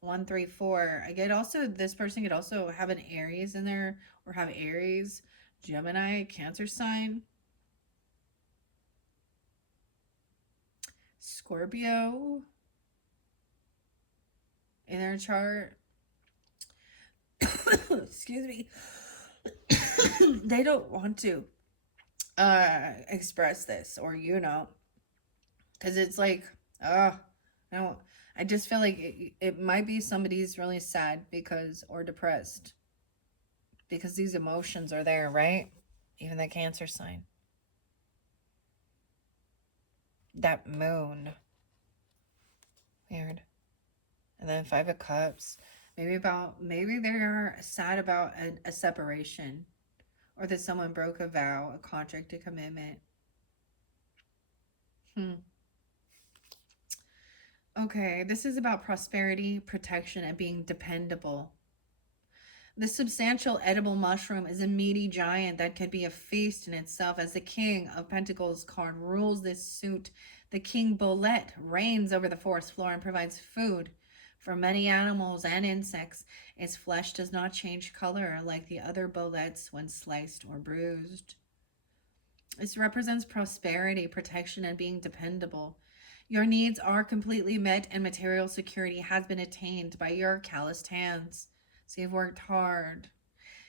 1, 3, 4. I get also, this person could also have an Aries in there, or have Aries, Gemini, Cancer sign, Scorpio in their chart. Excuse me. They don't want to express this, or you know, because it's like, I just feel like it might be somebody's really sad because, or depressed, because these emotions are there, right? Even the Cancer sign. That moon. Weird. And then 5 of Cups. Maybe they're sad about a separation, or that someone broke a vow, a contract, a commitment. Okay, this is about prosperity, protection, and being dependable. The substantial edible mushroom is a meaty giant that could be a feast in itself. As the King of Pentacles card rules this suit, the King Bolet reigns over the forest floor and provides food for many animals and insects. Its flesh does not change color like the other bolets when sliced or bruised. This represents prosperity, protection, and being dependable. Your needs are completely met and material security has been attained by your calloused hands. So you've worked hard.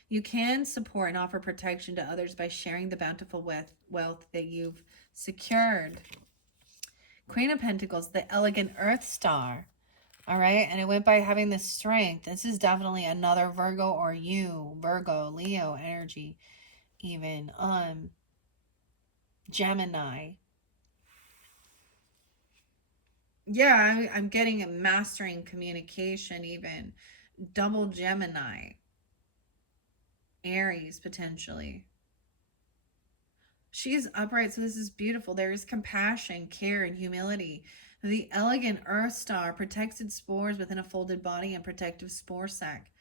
You can support and offer protection to others by sharing the bountiful wealth that you've secured. Queen of Pentacles, the elegant Earth Star. All right, and it went by having this strength. This is definitely another Virgo or you, Virgo, Leo energy, even. Gemini. Yeah, I'm getting a mastering communication even. Double Gemini. Aries, potentially. She is upright, so this is beautiful. There is compassion, care, and humility. The elegant Earth Star protects its spores within a folded body and protective spore sac.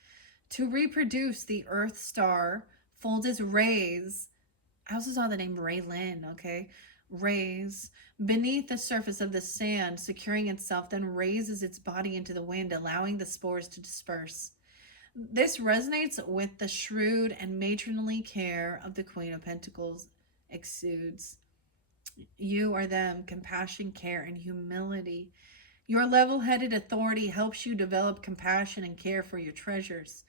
To reproduce, the Earth Star folds its rays. I also saw the name Raylin, okay? Rays beneath the surface of the sand, securing itself, then raises its body into the wind, allowing the spores to disperse. This resonates with the shrewd and matronly care of the Queen of Pentacles exudes. You are them, compassion, care, and humility. Your level-headed authority helps you develop compassion and care for your treasures,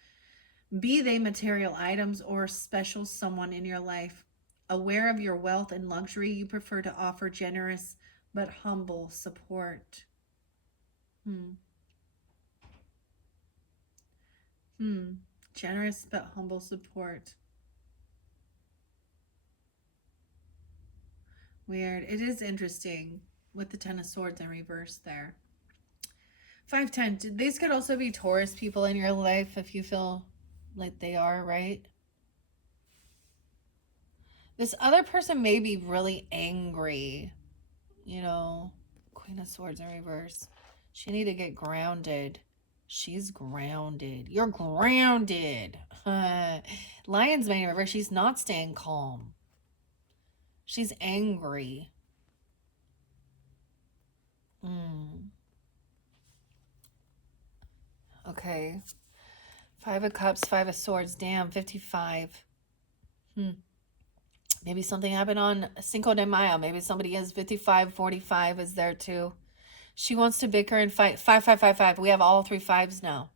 be they material items or special someone in your life. Aware of your wealth and luxury, you prefer to offer generous but humble support. Generous but humble support. Weird. It is interesting with the Ten of Swords in reverse there. 510. These could also be Taurus people in your life if you feel like they are, right? This other person may be really angry. You know, Queen of Swords in reverse. She need to get grounded. She's grounded. You're grounded. Lion's Mane in reverse. She's not staying calm. She's angry. Okay. 5 of Cups, 5 of Swords. Damn, 55. Maybe something happened on Cinco de Mayo. Maybe somebody is 55, 45 is there too. She wants to bicker and fight. 5, 5, 5, 5. We have all 3 5s now.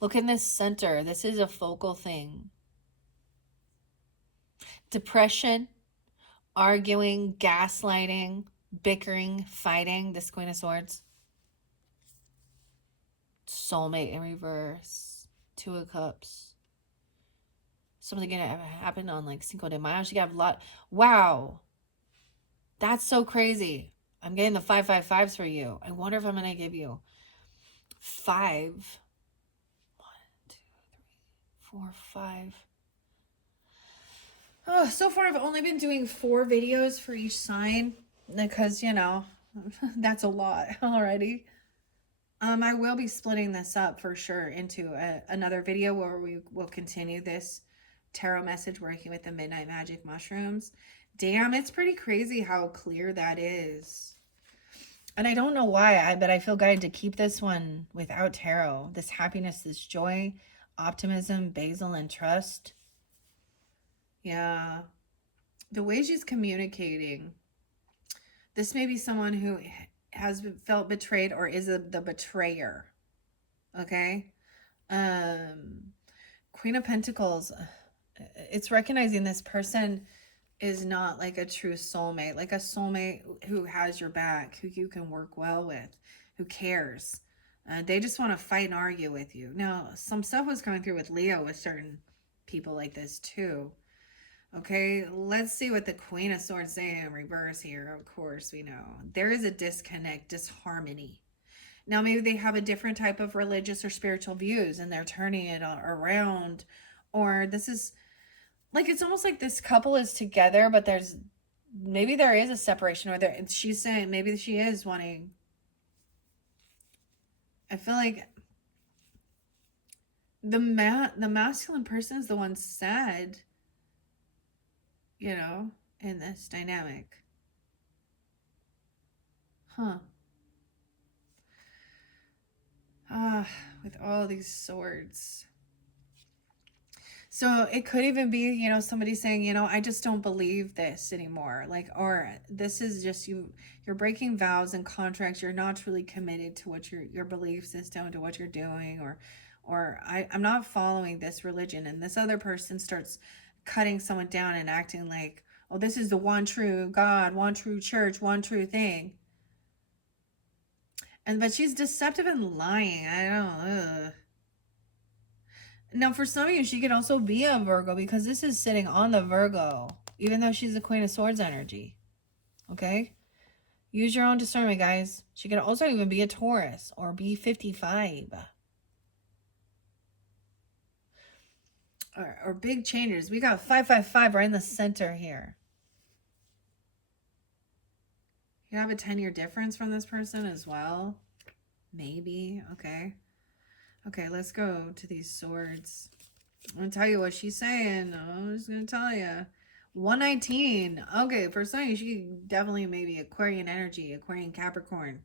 Look in this center. This is a focal thing. Depression, arguing, gaslighting, bickering, fighting. This Queen of Swords. Soulmate in reverse. 2 of Cups. Something gonna happen on like Cinco de Mayo. She got a lot. Wow. That's so crazy. I'm getting the 5, 5, 5s for you. I wonder if I'm gonna give you 5. 1, 2, 3, 4, 5. Oh, so far I've only been doing 4 videos for each sign because, you know, that's a lot already. I will be splitting this up for sure into another video where we will continue this tarot message working with the Midnight Magic mushrooms. Damn, it's pretty crazy how clear that is. And I don't know why, but I feel guided to keep this one without tarot. This happiness, this joy, optimism, basil, and trust. Yeah. The way she's communicating. This may be someone who has felt betrayed or is the betrayer. Okay? Queen of Pentacles. It's recognizing this person is not like a true soulmate, like a soulmate who has your back, who you can work well with, who cares. They just want to fight and argue with you. Now, some stuff was going through with Leo with certain people like this too. Okay, let's see what the Queen of Swords say in reverse here. Of course, we know. There is a disconnect, disharmony. Now, maybe they have a different type of religious or spiritual views and they're turning it around. Or this is like, it's almost like this couple is together, but maybe there is a separation or she's saying maybe she is wanting. I feel like the masculine person is the one sad, you know, in this dynamic. Huh. With all these swords. So it could even be, you know, somebody saying, you know, I just don't believe this anymore. Like, or this is just you're breaking vows and contracts. You're not really committed to what your belief system, to what you're doing, or I'm not following this religion. And this other person starts cutting someone down and acting like, oh, this is the one true God, one true church, one true thing. And but she's deceptive and lying. I don't. Ugh. Now, for some of you, she could also be a Virgo because this is sitting on the Virgo, even though she's the Queen of Swords energy. Okay? Use your own discernment, guys. She could also even be a Taurus or be 55. Or big changers. We got 555 right in the center here. You have a 10-year difference from this person as well. Maybe. Okay. Okay, let's go to these swords. I'm going to tell you what she's saying. I'm just going to tell you. 119. Okay, for some, she definitely maybe Aquarian energy, Aquarian Capricorn.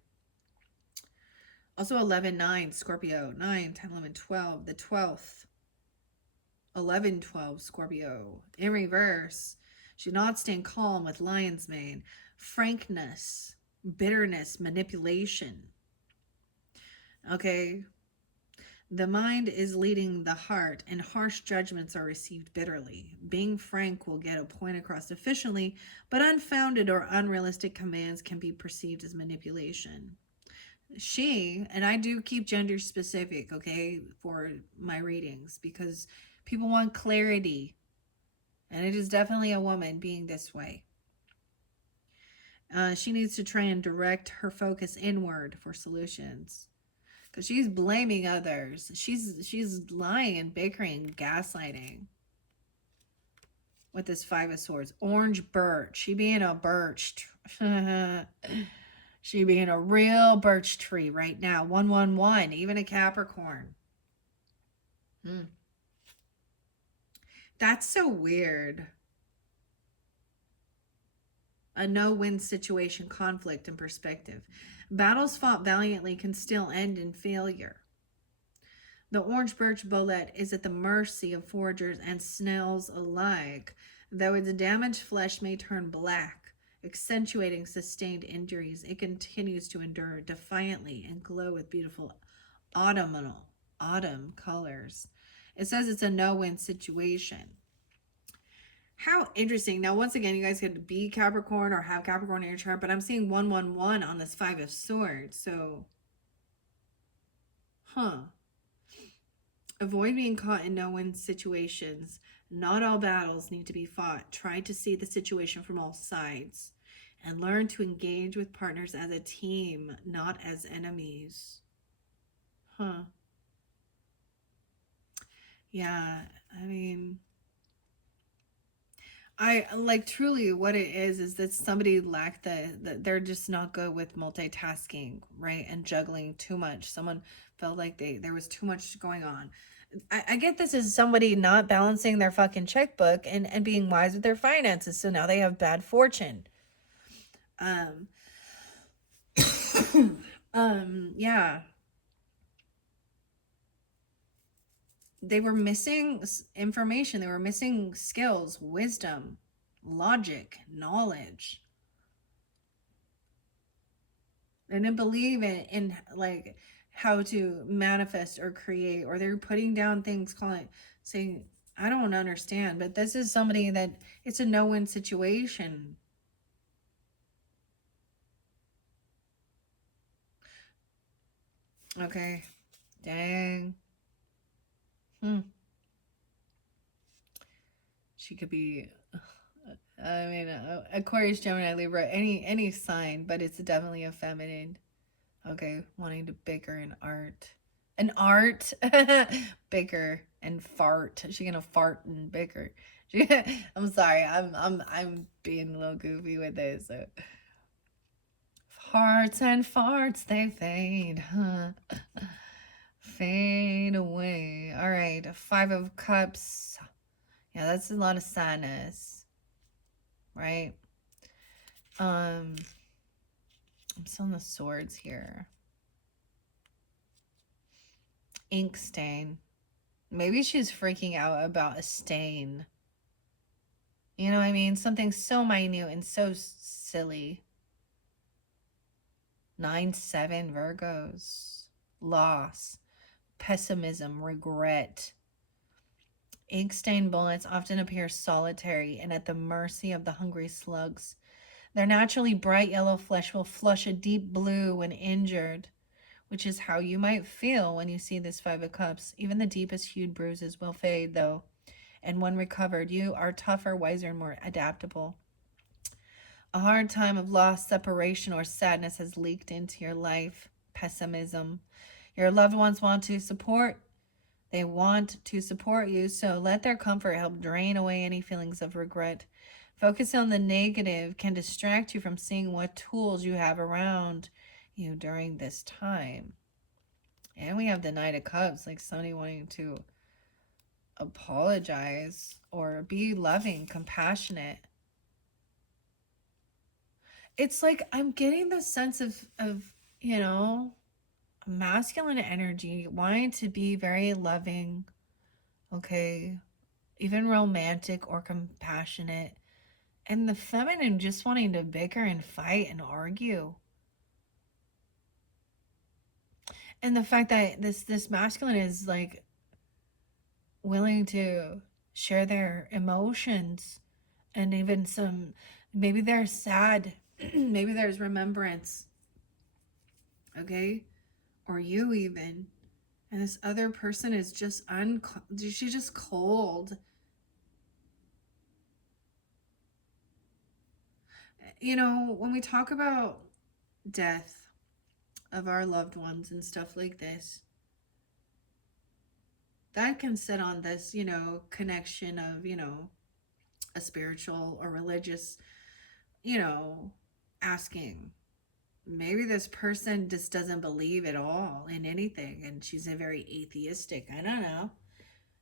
Also 11, 9, Scorpio. 9, 10, 11, 12. The 12th. 11, 12, Scorpio. In reverse. She's not staying calm with lion's mane. Frankness, bitterness, manipulation. Okay. The mind is leading the heart, and harsh judgments are received bitterly. Being frank will get a point across efficiently, but unfounded or unrealistic commands can be perceived as manipulation. She, and I do keep gender specific, okay, for my readings, because people want clarity, and it is definitely a woman being this way. She needs to try and direct her focus inward for solutions. Because she's blaming others. She's lying and bickering, gaslighting. With this 5 of Swords. Orange birch. She being a birch. She being a real birch tree right now. 111. Even a Capricorn. That's so weird. A no-win situation, conflict, and perspective. Battles fought valiantly can still end in failure. The orange birch bolet is at the mercy of foragers and snails alike, though its damaged flesh may turn black, accentuating sustained injuries. It continues to endure defiantly and glow with beautiful autumn colors. It says it's a no-win situation. How interesting. Now, once again, you guys could be Capricorn or have Capricorn in your chart, but I'm seeing 111 on this 5 of Swords. So, avoid being caught in no-win situations. Not all battles need to be fought. Try to see the situation from all sides and learn to engage with partners as a team, not as enemies. Yeah, I mean, I like truly what it is that somebody lacked they're just not good with multitasking, right? And juggling too much. Someone felt like there was too much going on. I get this as somebody not balancing their fucking checkbook and being wise with their finances. So now they have bad fortune. Yeah. They were missing information. They were missing skills, wisdom, logic, knowledge. They didn't believe in like how to manifest or create, or they're putting down things, saying, I don't understand. But this is somebody that it's a no-win situation. Okay. Dang. She could be, I mean, Aquarius, Gemini, Libra, any sign, but it's definitely a feminine. Okay, wanting to bicker in art. An art? Bicker and fart. She gonna fart and bicker. I'm sorry, I'm being a little goofy with this. So. Hearts and farts, they fade. Fade away. All right. right. 5 of Cups. Yeah, that's a lot of sadness. Right? I'm still in the Swords here. Ink stain. Maybe she's freaking out about a stain. You know what I mean? Something so minute and so silly. 9-7 Virgos. Loss. Pessimism. Regret. Ink stained bullets often appear solitary and at the mercy of the hungry slugs. Their naturally bright yellow flesh will flush a deep blue when injured, which is how you might feel when you see this 5 of Cups. Even the deepest hued bruises will fade, though, and when recovered, you are tougher, wiser, and more adaptable. A hard time of loss, separation, or sadness has leaked into your life. Pessimism. Your loved ones want to support. They want to support you, so let their comfort help drain away any feelings of regret. Focus on the negative can distract you from seeing what tools you have around you during this time. And we have the Knight of Cups, like somebody wanting to apologize or be loving, compassionate. It's like I'm getting the sense of masculine energy, wanting to be very loving, okay, even romantic or compassionate, and the feminine just wanting to bicker and fight and argue. And the fact that this masculine is like willing to share their emotions, and even some, maybe they're sad, maybe there's remembrance, okay, or you even, and this other person is just she's just cold. You know, when we talk about death of our loved ones and stuff like this, that can sit on this, connection of, a spiritual or religious, asking. Maybe this person just doesn't believe at all in anything, and she's a very atheistic. I don't know.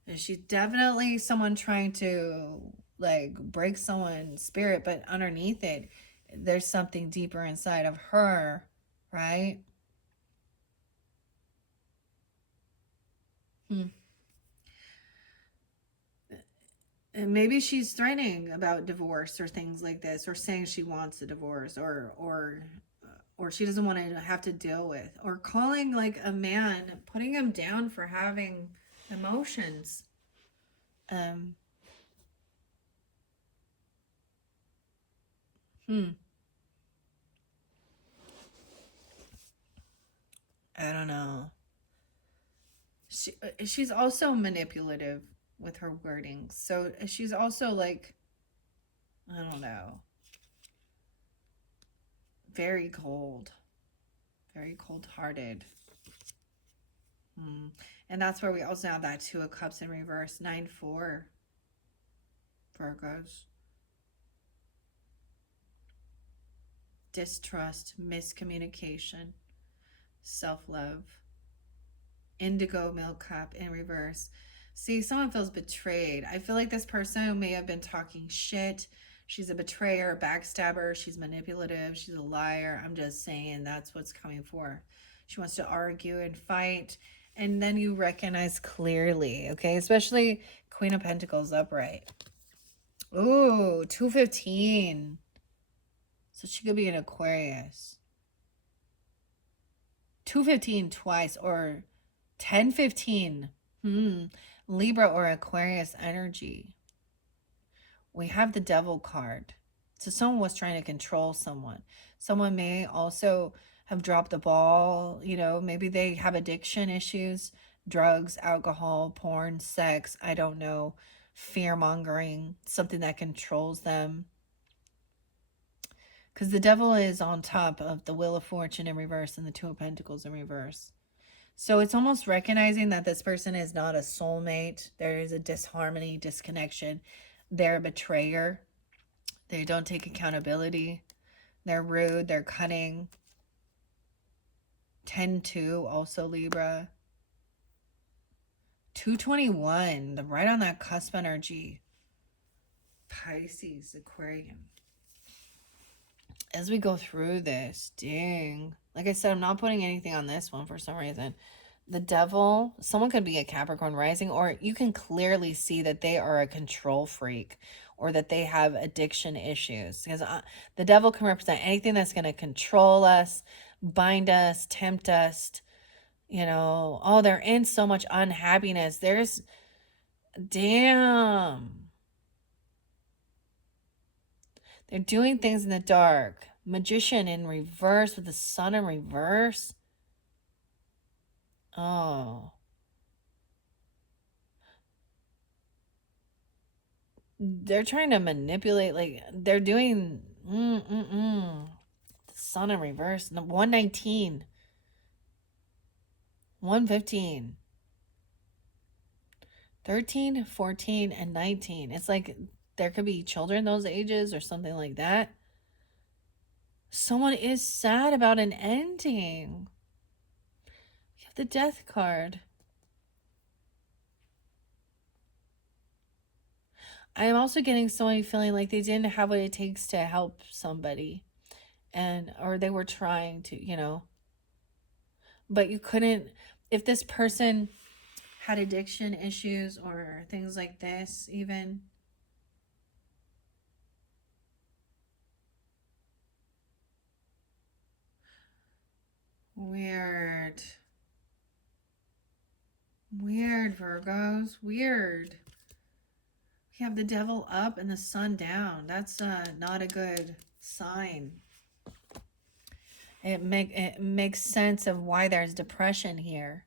And she's definitely someone trying to like break someone's spirit, but underneath it, there's something deeper inside of her, right? And maybe she's threatening about divorce or things like this, or saying she wants a divorce, or she doesn't want to have to deal with, or calling like a man, putting him down for having emotions. um I don't know. She's also manipulative with her wording, so she's also like, I don't know, very cold, very cold-hearted. And that's where we also have that 2 of Cups in reverse. 9-4 Virgos. Distrust, miscommunication, self-love. Indigo Milk Cup in reverse. See, someone feels betrayed. I feel like this person may have been talking shit. She's a betrayer, a backstabber. She's manipulative. She's a liar. I'm just saying that's what's coming for. She wants to argue and fight. And then you recognize clearly, okay? Especially Queen of Pentacles upright. Ooh, 215. So she could be an Aquarius. 215 twice, or 1015. Libra or Aquarius energy. We have the Devil card. So someone was trying to control someone. Someone may also have dropped the ball. Maybe they have addiction issues, drugs, alcohol, porn, sex. I don't know. Fear mongering, something that controls them. Because the Devil is on top of the Wheel of Fortune in reverse and the 2 of Pentacles in reverse. So it's almost recognizing that this person is not a soulmate. There is a disharmony, disconnection. They're a betrayer. They don't take accountability. They're rude. They're cunning. 10-2, also Libra. 221, the right on that cusp energy. Pisces, Aquarium. As we go through this, dang. Like I said, I'm not putting anything on this one for some reason. The devil, someone could be a Capricorn rising, or you can clearly see that they are a control freak or that they have addiction issues. Because the devil can represent anything that's going to control us, bind us, tempt us. You know, oh, they're in so much unhappiness. There's, damn. They're doing things in the dark. Magician in reverse with the sun in reverse. Oh. They're trying to manipulate, like, they're doing, the sun in reverse. 119. 115. 13, 14, and 19. It's like there could be children those ages or something like that. Someone is sad about an ending. You have the death card. I am also getting someone feeling like they didn't have what it takes to help somebody, and or they were trying to, you know, but you couldn't. If this person had addiction issues or things like this, even, weird, Virgos, weird. We have the devil up and the sun down. That's not a good sign. It makes sense of why there's depression here.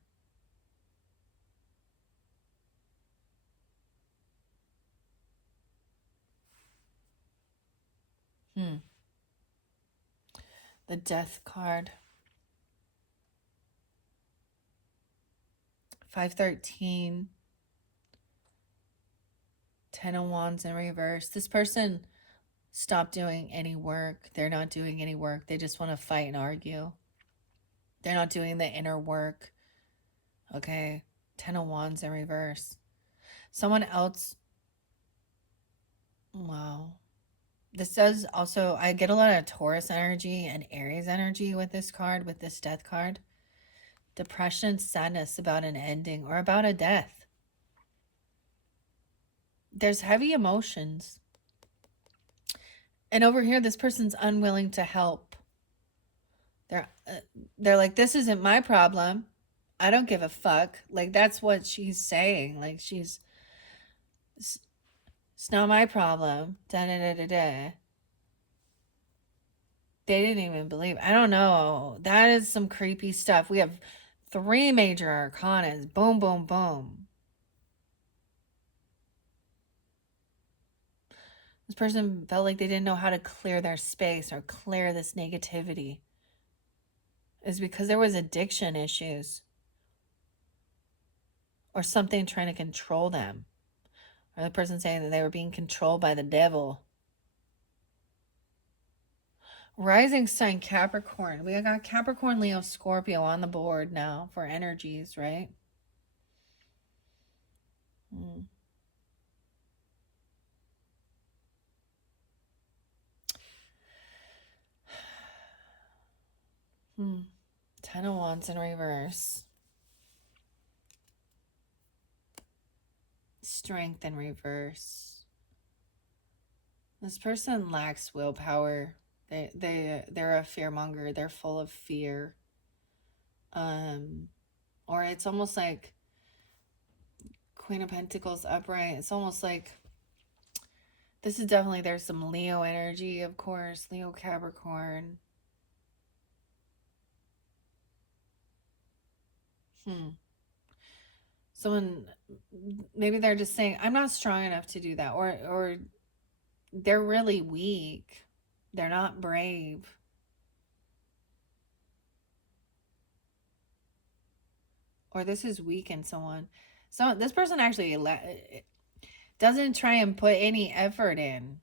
The death card. 513. 10 of Wands in reverse. This person stopped doing any work. They're not doing any work. They just want to fight and argue. They're not doing the inner work. Okay. 10 of Wands in reverse. Someone else. Wow. This does also, I get a lot of Taurus energy and Aries energy with this card, with this death card. Depression, sadness about an ending or about a death. There's heavy emotions. And over here, this person's unwilling to help. They're like, this isn't my problem. I don't give a fuck. Like, that's what she's saying. Like, it's not my problem. Da da da da da. They didn't even believe. I don't know. That is some creepy stuff. We have 3 major arcanas. Boom, boom, boom. This person felt like they didn't know how to clear their space or clear this negativity. Is because there was addiction issues. Or something trying to control them. Or the person saying that they were being controlled by the devil. Rising sign Capricorn. We got Capricorn, Leo, Scorpio on the board now for energies, right? Hmm. 10 of Wands in reverse. Strength in reverse. This person lacks willpower. They're a fearmonger. They're full of fear. Or it's almost like Queen of Pentacles upright. It's almost like this is definitely, there's some Leo energy, of course. Leo, Capricorn. Someone, maybe they're just saying, I'm not strong enough to do that. Or they're really weak. They're not brave. Or this is weak in someone. So this person actually doesn't try and put any effort in.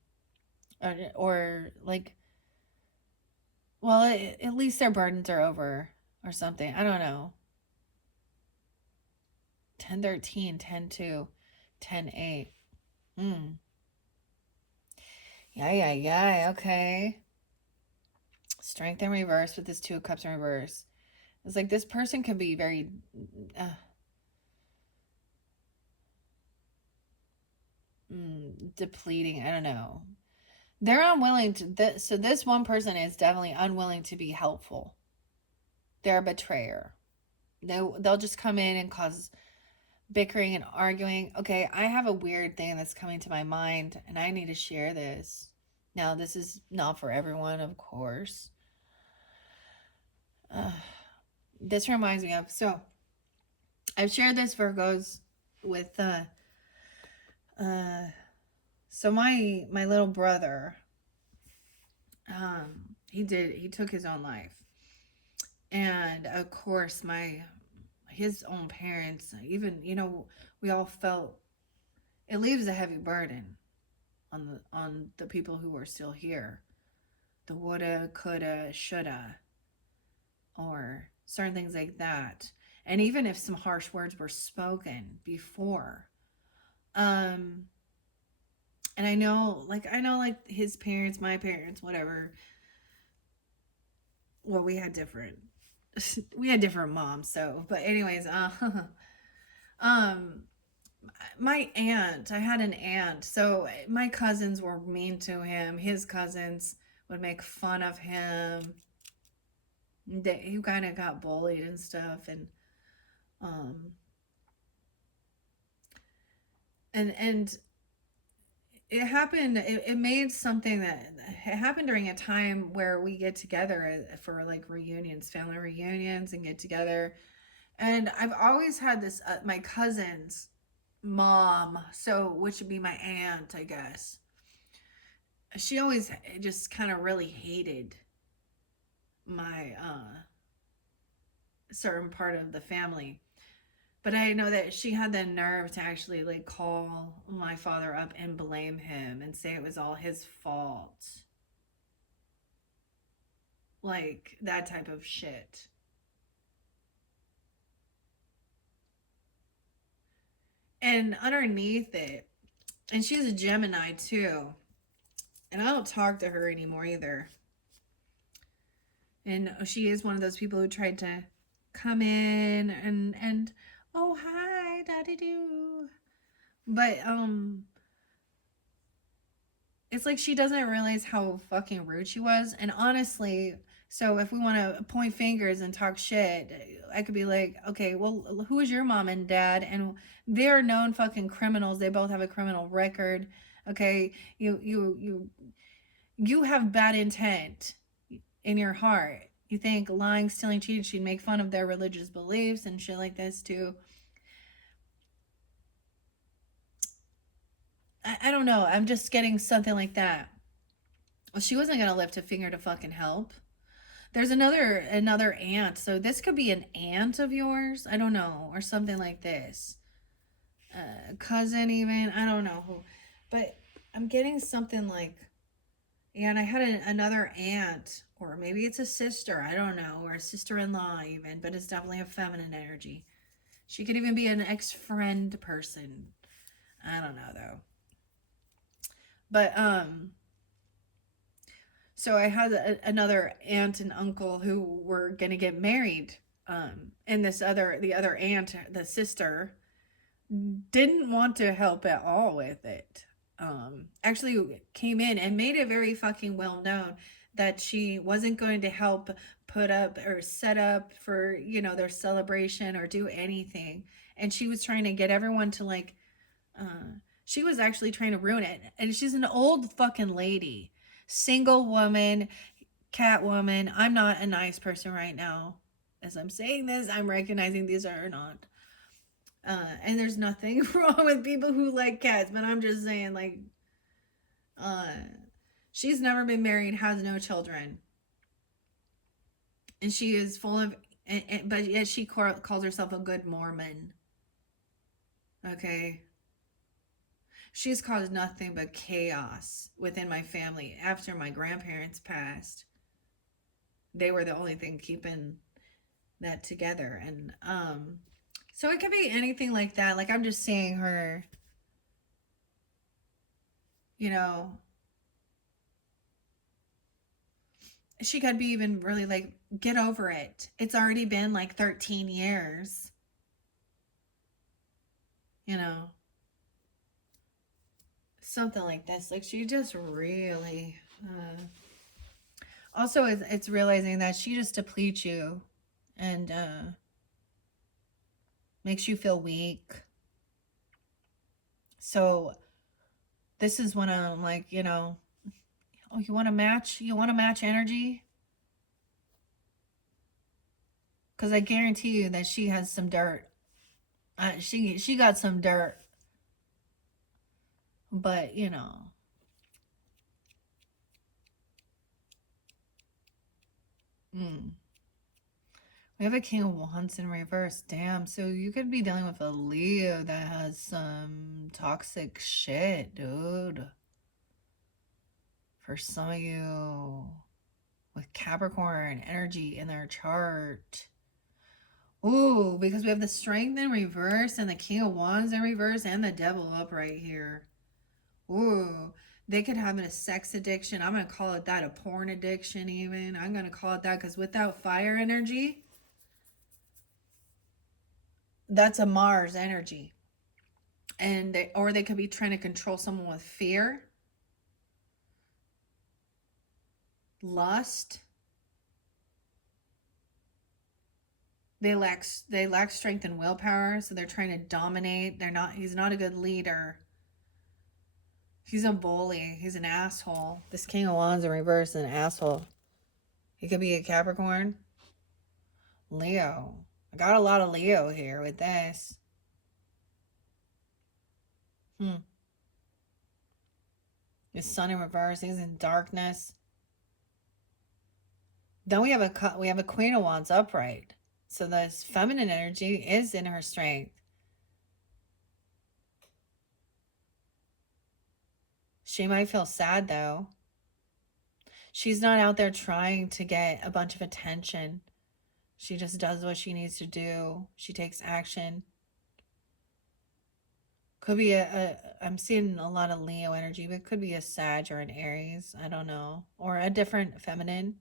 Or like, well, at least their burdens are over or something. I don't know. 10-13, 10-2, 10-8. Yeah. Okay. Strength in reverse with this 2 of Cups in reverse. It's like this person can be very depleting. I don't know. They're unwilling to. So this one person is definitely unwilling to be helpful. They're a betrayer. They'll just come in and cause bickering and arguing. Okay, I have a weird thing that's coming to my mind, and I need to share this. Now, this is not for everyone, of course. This reminds me of, so I've shared this, Virgos, with so my little brother, he took his own life, and of course his own parents, even, we all felt it leaves a heavy burden on the people who are still here. The woulda, coulda, shoulda, or certain things like that. And even if some harsh words were spoken before, and I know like his parents, my parents, whatever, well, we had different moms, so, but anyways, my aunt, I had an aunt, so my cousins were mean to him. His cousins would make fun of him. He kind of got bullied and stuff, and and it happened. It made something that it happened during a time where we get together for like reunions, family reunions, and get together. And I've always had this my cousin's mom, so which would be my aunt, I guess. She always just kind of really hated my certain part of the family. But I know that she had the nerve to actually like call my father up and blame him and say it was all his fault. Like that type of shit. And underneath it, and she's a Gemini too. And I don't talk to her anymore either. And she is one of those people who tried to come in and oh hi, daddy do. But it's like she doesn't realize how fucking rude she was. And honestly, so if we want to point fingers and talk shit, I could be like, okay, well, who is your mom and dad? And they're known fucking criminals. They both have a criminal record. Okay, you have bad intent in your heart. You think lying, stealing, cheating, she'd make fun of their religious beliefs and shit like this too. I don't know. I'm just getting something like that. Well, she wasn't gonna lift a finger to fucking help. There's another aunt. So this could be an aunt of yours. I don't know, or something like this. Cousin, even. I don't know who, but I'm getting something like. And I had another aunt, or maybe it's a sister. I don't know, or a sister-in-law even, but it's definitely a feminine energy. She could even be an ex-friend person. I don't know though. But so I had another aunt and uncle who were gonna get married. And the other aunt, the sister, didn't want to help at all with it. Actually came in and made it very fucking well known that she wasn't going to help put up or set up for, their celebration or do anything. And she was trying to get everyone to like, she was actually trying to ruin it. And she's an old fucking lady, single woman, cat woman. I'm not a nice person right now. As I'm saying this, I'm recognizing these are not. And there's nothing wrong with people who like cats, but I'm just saying, like, she's never been married, has no children, and she is full of, but yet she calls herself a good Mormon. Okay, she's caused nothing but chaos within my family after my grandparents passed. They were the only thing keeping that together, and So it could be anything like that. Like I'm just seeing her, you know, she could be even really like, get over it. It's already been like 13 years, you know, something like this. Like she just really, also it's realizing that she just depletes you and makes you feel weak. So this is when I'm like, oh, you want to match? You want to match energy? Because I guarantee you that she has some dirt. She got some dirt, but mm. We have a King of Wands in reverse. Damn, so you could be dealing with a Leo that has some toxic shit, dude. For some of you with Capricorn energy in their chart. Ooh, because we have the Strength in reverse and the King of Wands in reverse and the Devil upright here. Ooh, they could have a sex addiction. I'm going to call it that, a porn addiction even. I'm going to call it that because without fire energy, that's a Mars energy. And they could be trying to control someone with fear, lust. They lack strength and willpower, so they're trying to dominate. He's not a good leader. He's a bully. He's an asshole. This King of Wands in reverse is an asshole. He could be a Capricorn. Leo. I got a lot of Leo here with this. His sun in reverse. He's in darkness. Then we have a Queen of Wands upright. So this feminine energy is in her strength. She might feel sad though. She's not out there trying to get a bunch of attention. She just does what she needs to do. She takes action. Could be I'm seeing a lot of Leo energy, but it could be a Sag or an Aries. I don't know. Or a different feminine.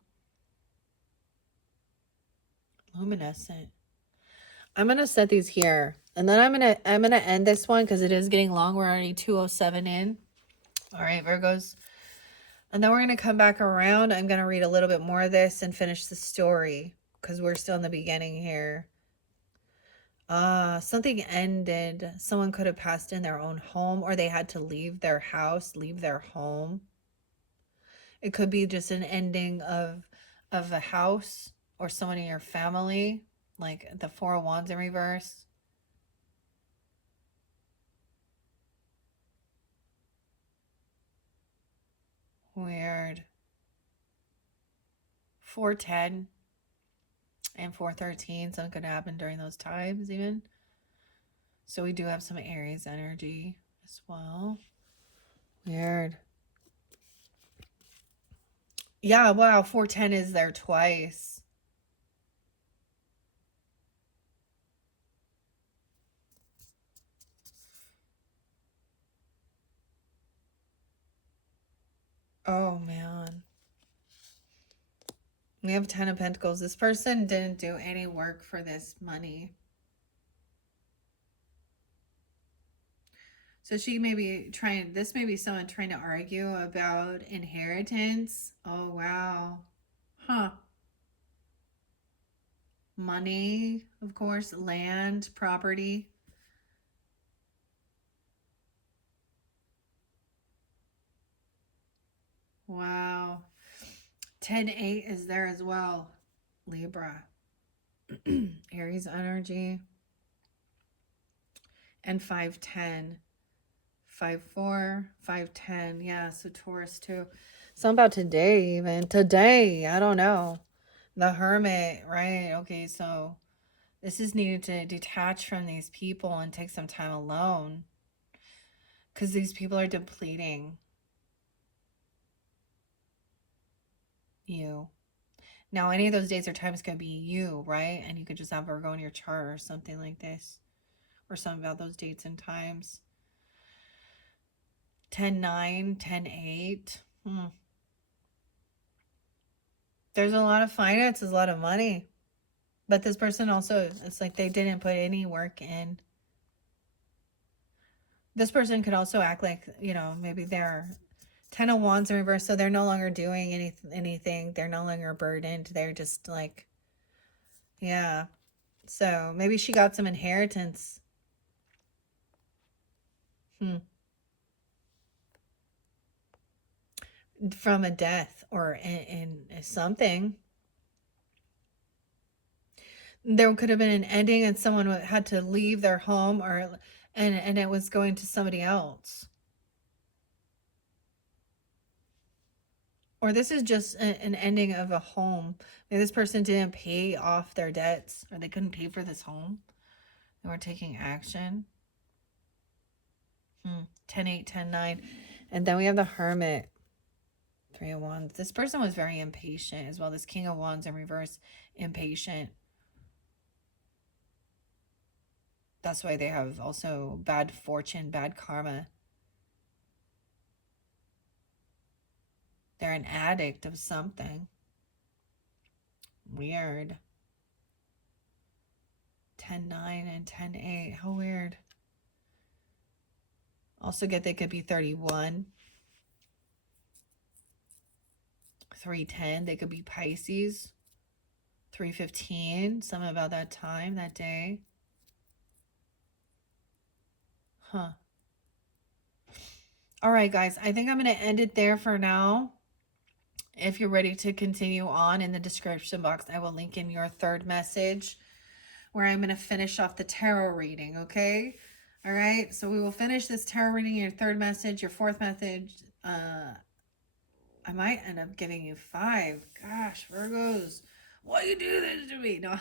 Luminescent. I'm going to set these here. And then I'm gonna end this one because it is getting long. We're already 2:07 in. All right, Virgos. And then we're going to come back around. I'm going to read a little bit more of this and finish the story because we're still in the beginning here. Something ended. Someone could have passed in their own home, or they had to leave their house, leave their home. It could be just an ending of a house or someone in your family, like the Four of Wands in reverse. Weird. 410 and 413. Something could happen during those times even. So we do have some Aries energy as well. Weird. Yeah, wow, 410 is there twice. Oh, man. We have 10 of Pentacles. This person didn't do any work for this money. So she may be trying, this may be someone trying to argue about inheritance. Oh, wow. Huh. Money, of course, land, property. Wow. 10-8 is there as well. Libra. Aries energy. And 510. 5-4, 5-10. Yeah, so Taurus too. Something about today even. Today, I don't know. The Hermit, right? Okay, so this is needed to detach from these people and take some time alone. Because these people are depleting you. Now, any of those days or times could be you, right? And you could just have Virgo in your chart or something like this. or something about those dates and times. 10-9, 10-8. There's a lot of finances, a lot of money. But this person also, it's like they didn't put any work in. This person could also act like, you know, maybe they're 10 of Wands in reverse, so they're no longer doing anything. They're no longer burdened. They're just like, yeah. So maybe she got some inheritance. From a death or in something. There could have been an ending and someone had to leave their home, or and it was going to somebody else. Or this is just an ending of a home. Maybe this person didn't pay off their debts, or they couldn't pay for this home. They were taking action. 10-8, 10-9. And then we have the Hermit. 3 of Wands. This person was very impatient as well. This King of Wands in reverse, impatient. That's why they have also bad fortune, bad karma. They're an addict of something. Weird. 10-9 and 10-8. How weird. Also get they could be 31. 3-10. They could be Pisces. 3-15. Something about that time, that day. Huh. All right, guys. I think I'm going to end it there for now. If you're ready to continue on, in the description box, I will link in your third message where I'm going to finish off the tarot reading, okay? All right, so we will finish this tarot reading, your third message, your fourth message. I might end up giving you 5. Gosh, Virgos, why you do this to me? No,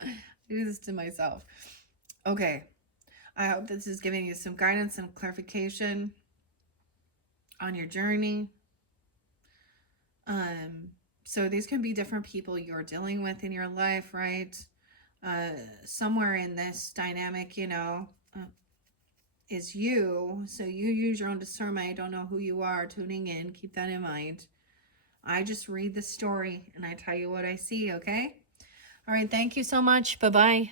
I do this to myself. Okay, I hope this is giving you some guidance and clarification on your journey. So these can be different people you're dealing with in your life, right? Somewhere in this dynamic, you know, is you. So you use your own discernment. I don't know who you are tuning in. Keep that in mind. I just read the story and I tell you what I see, okay? All right. Thank you so much. Bye-bye.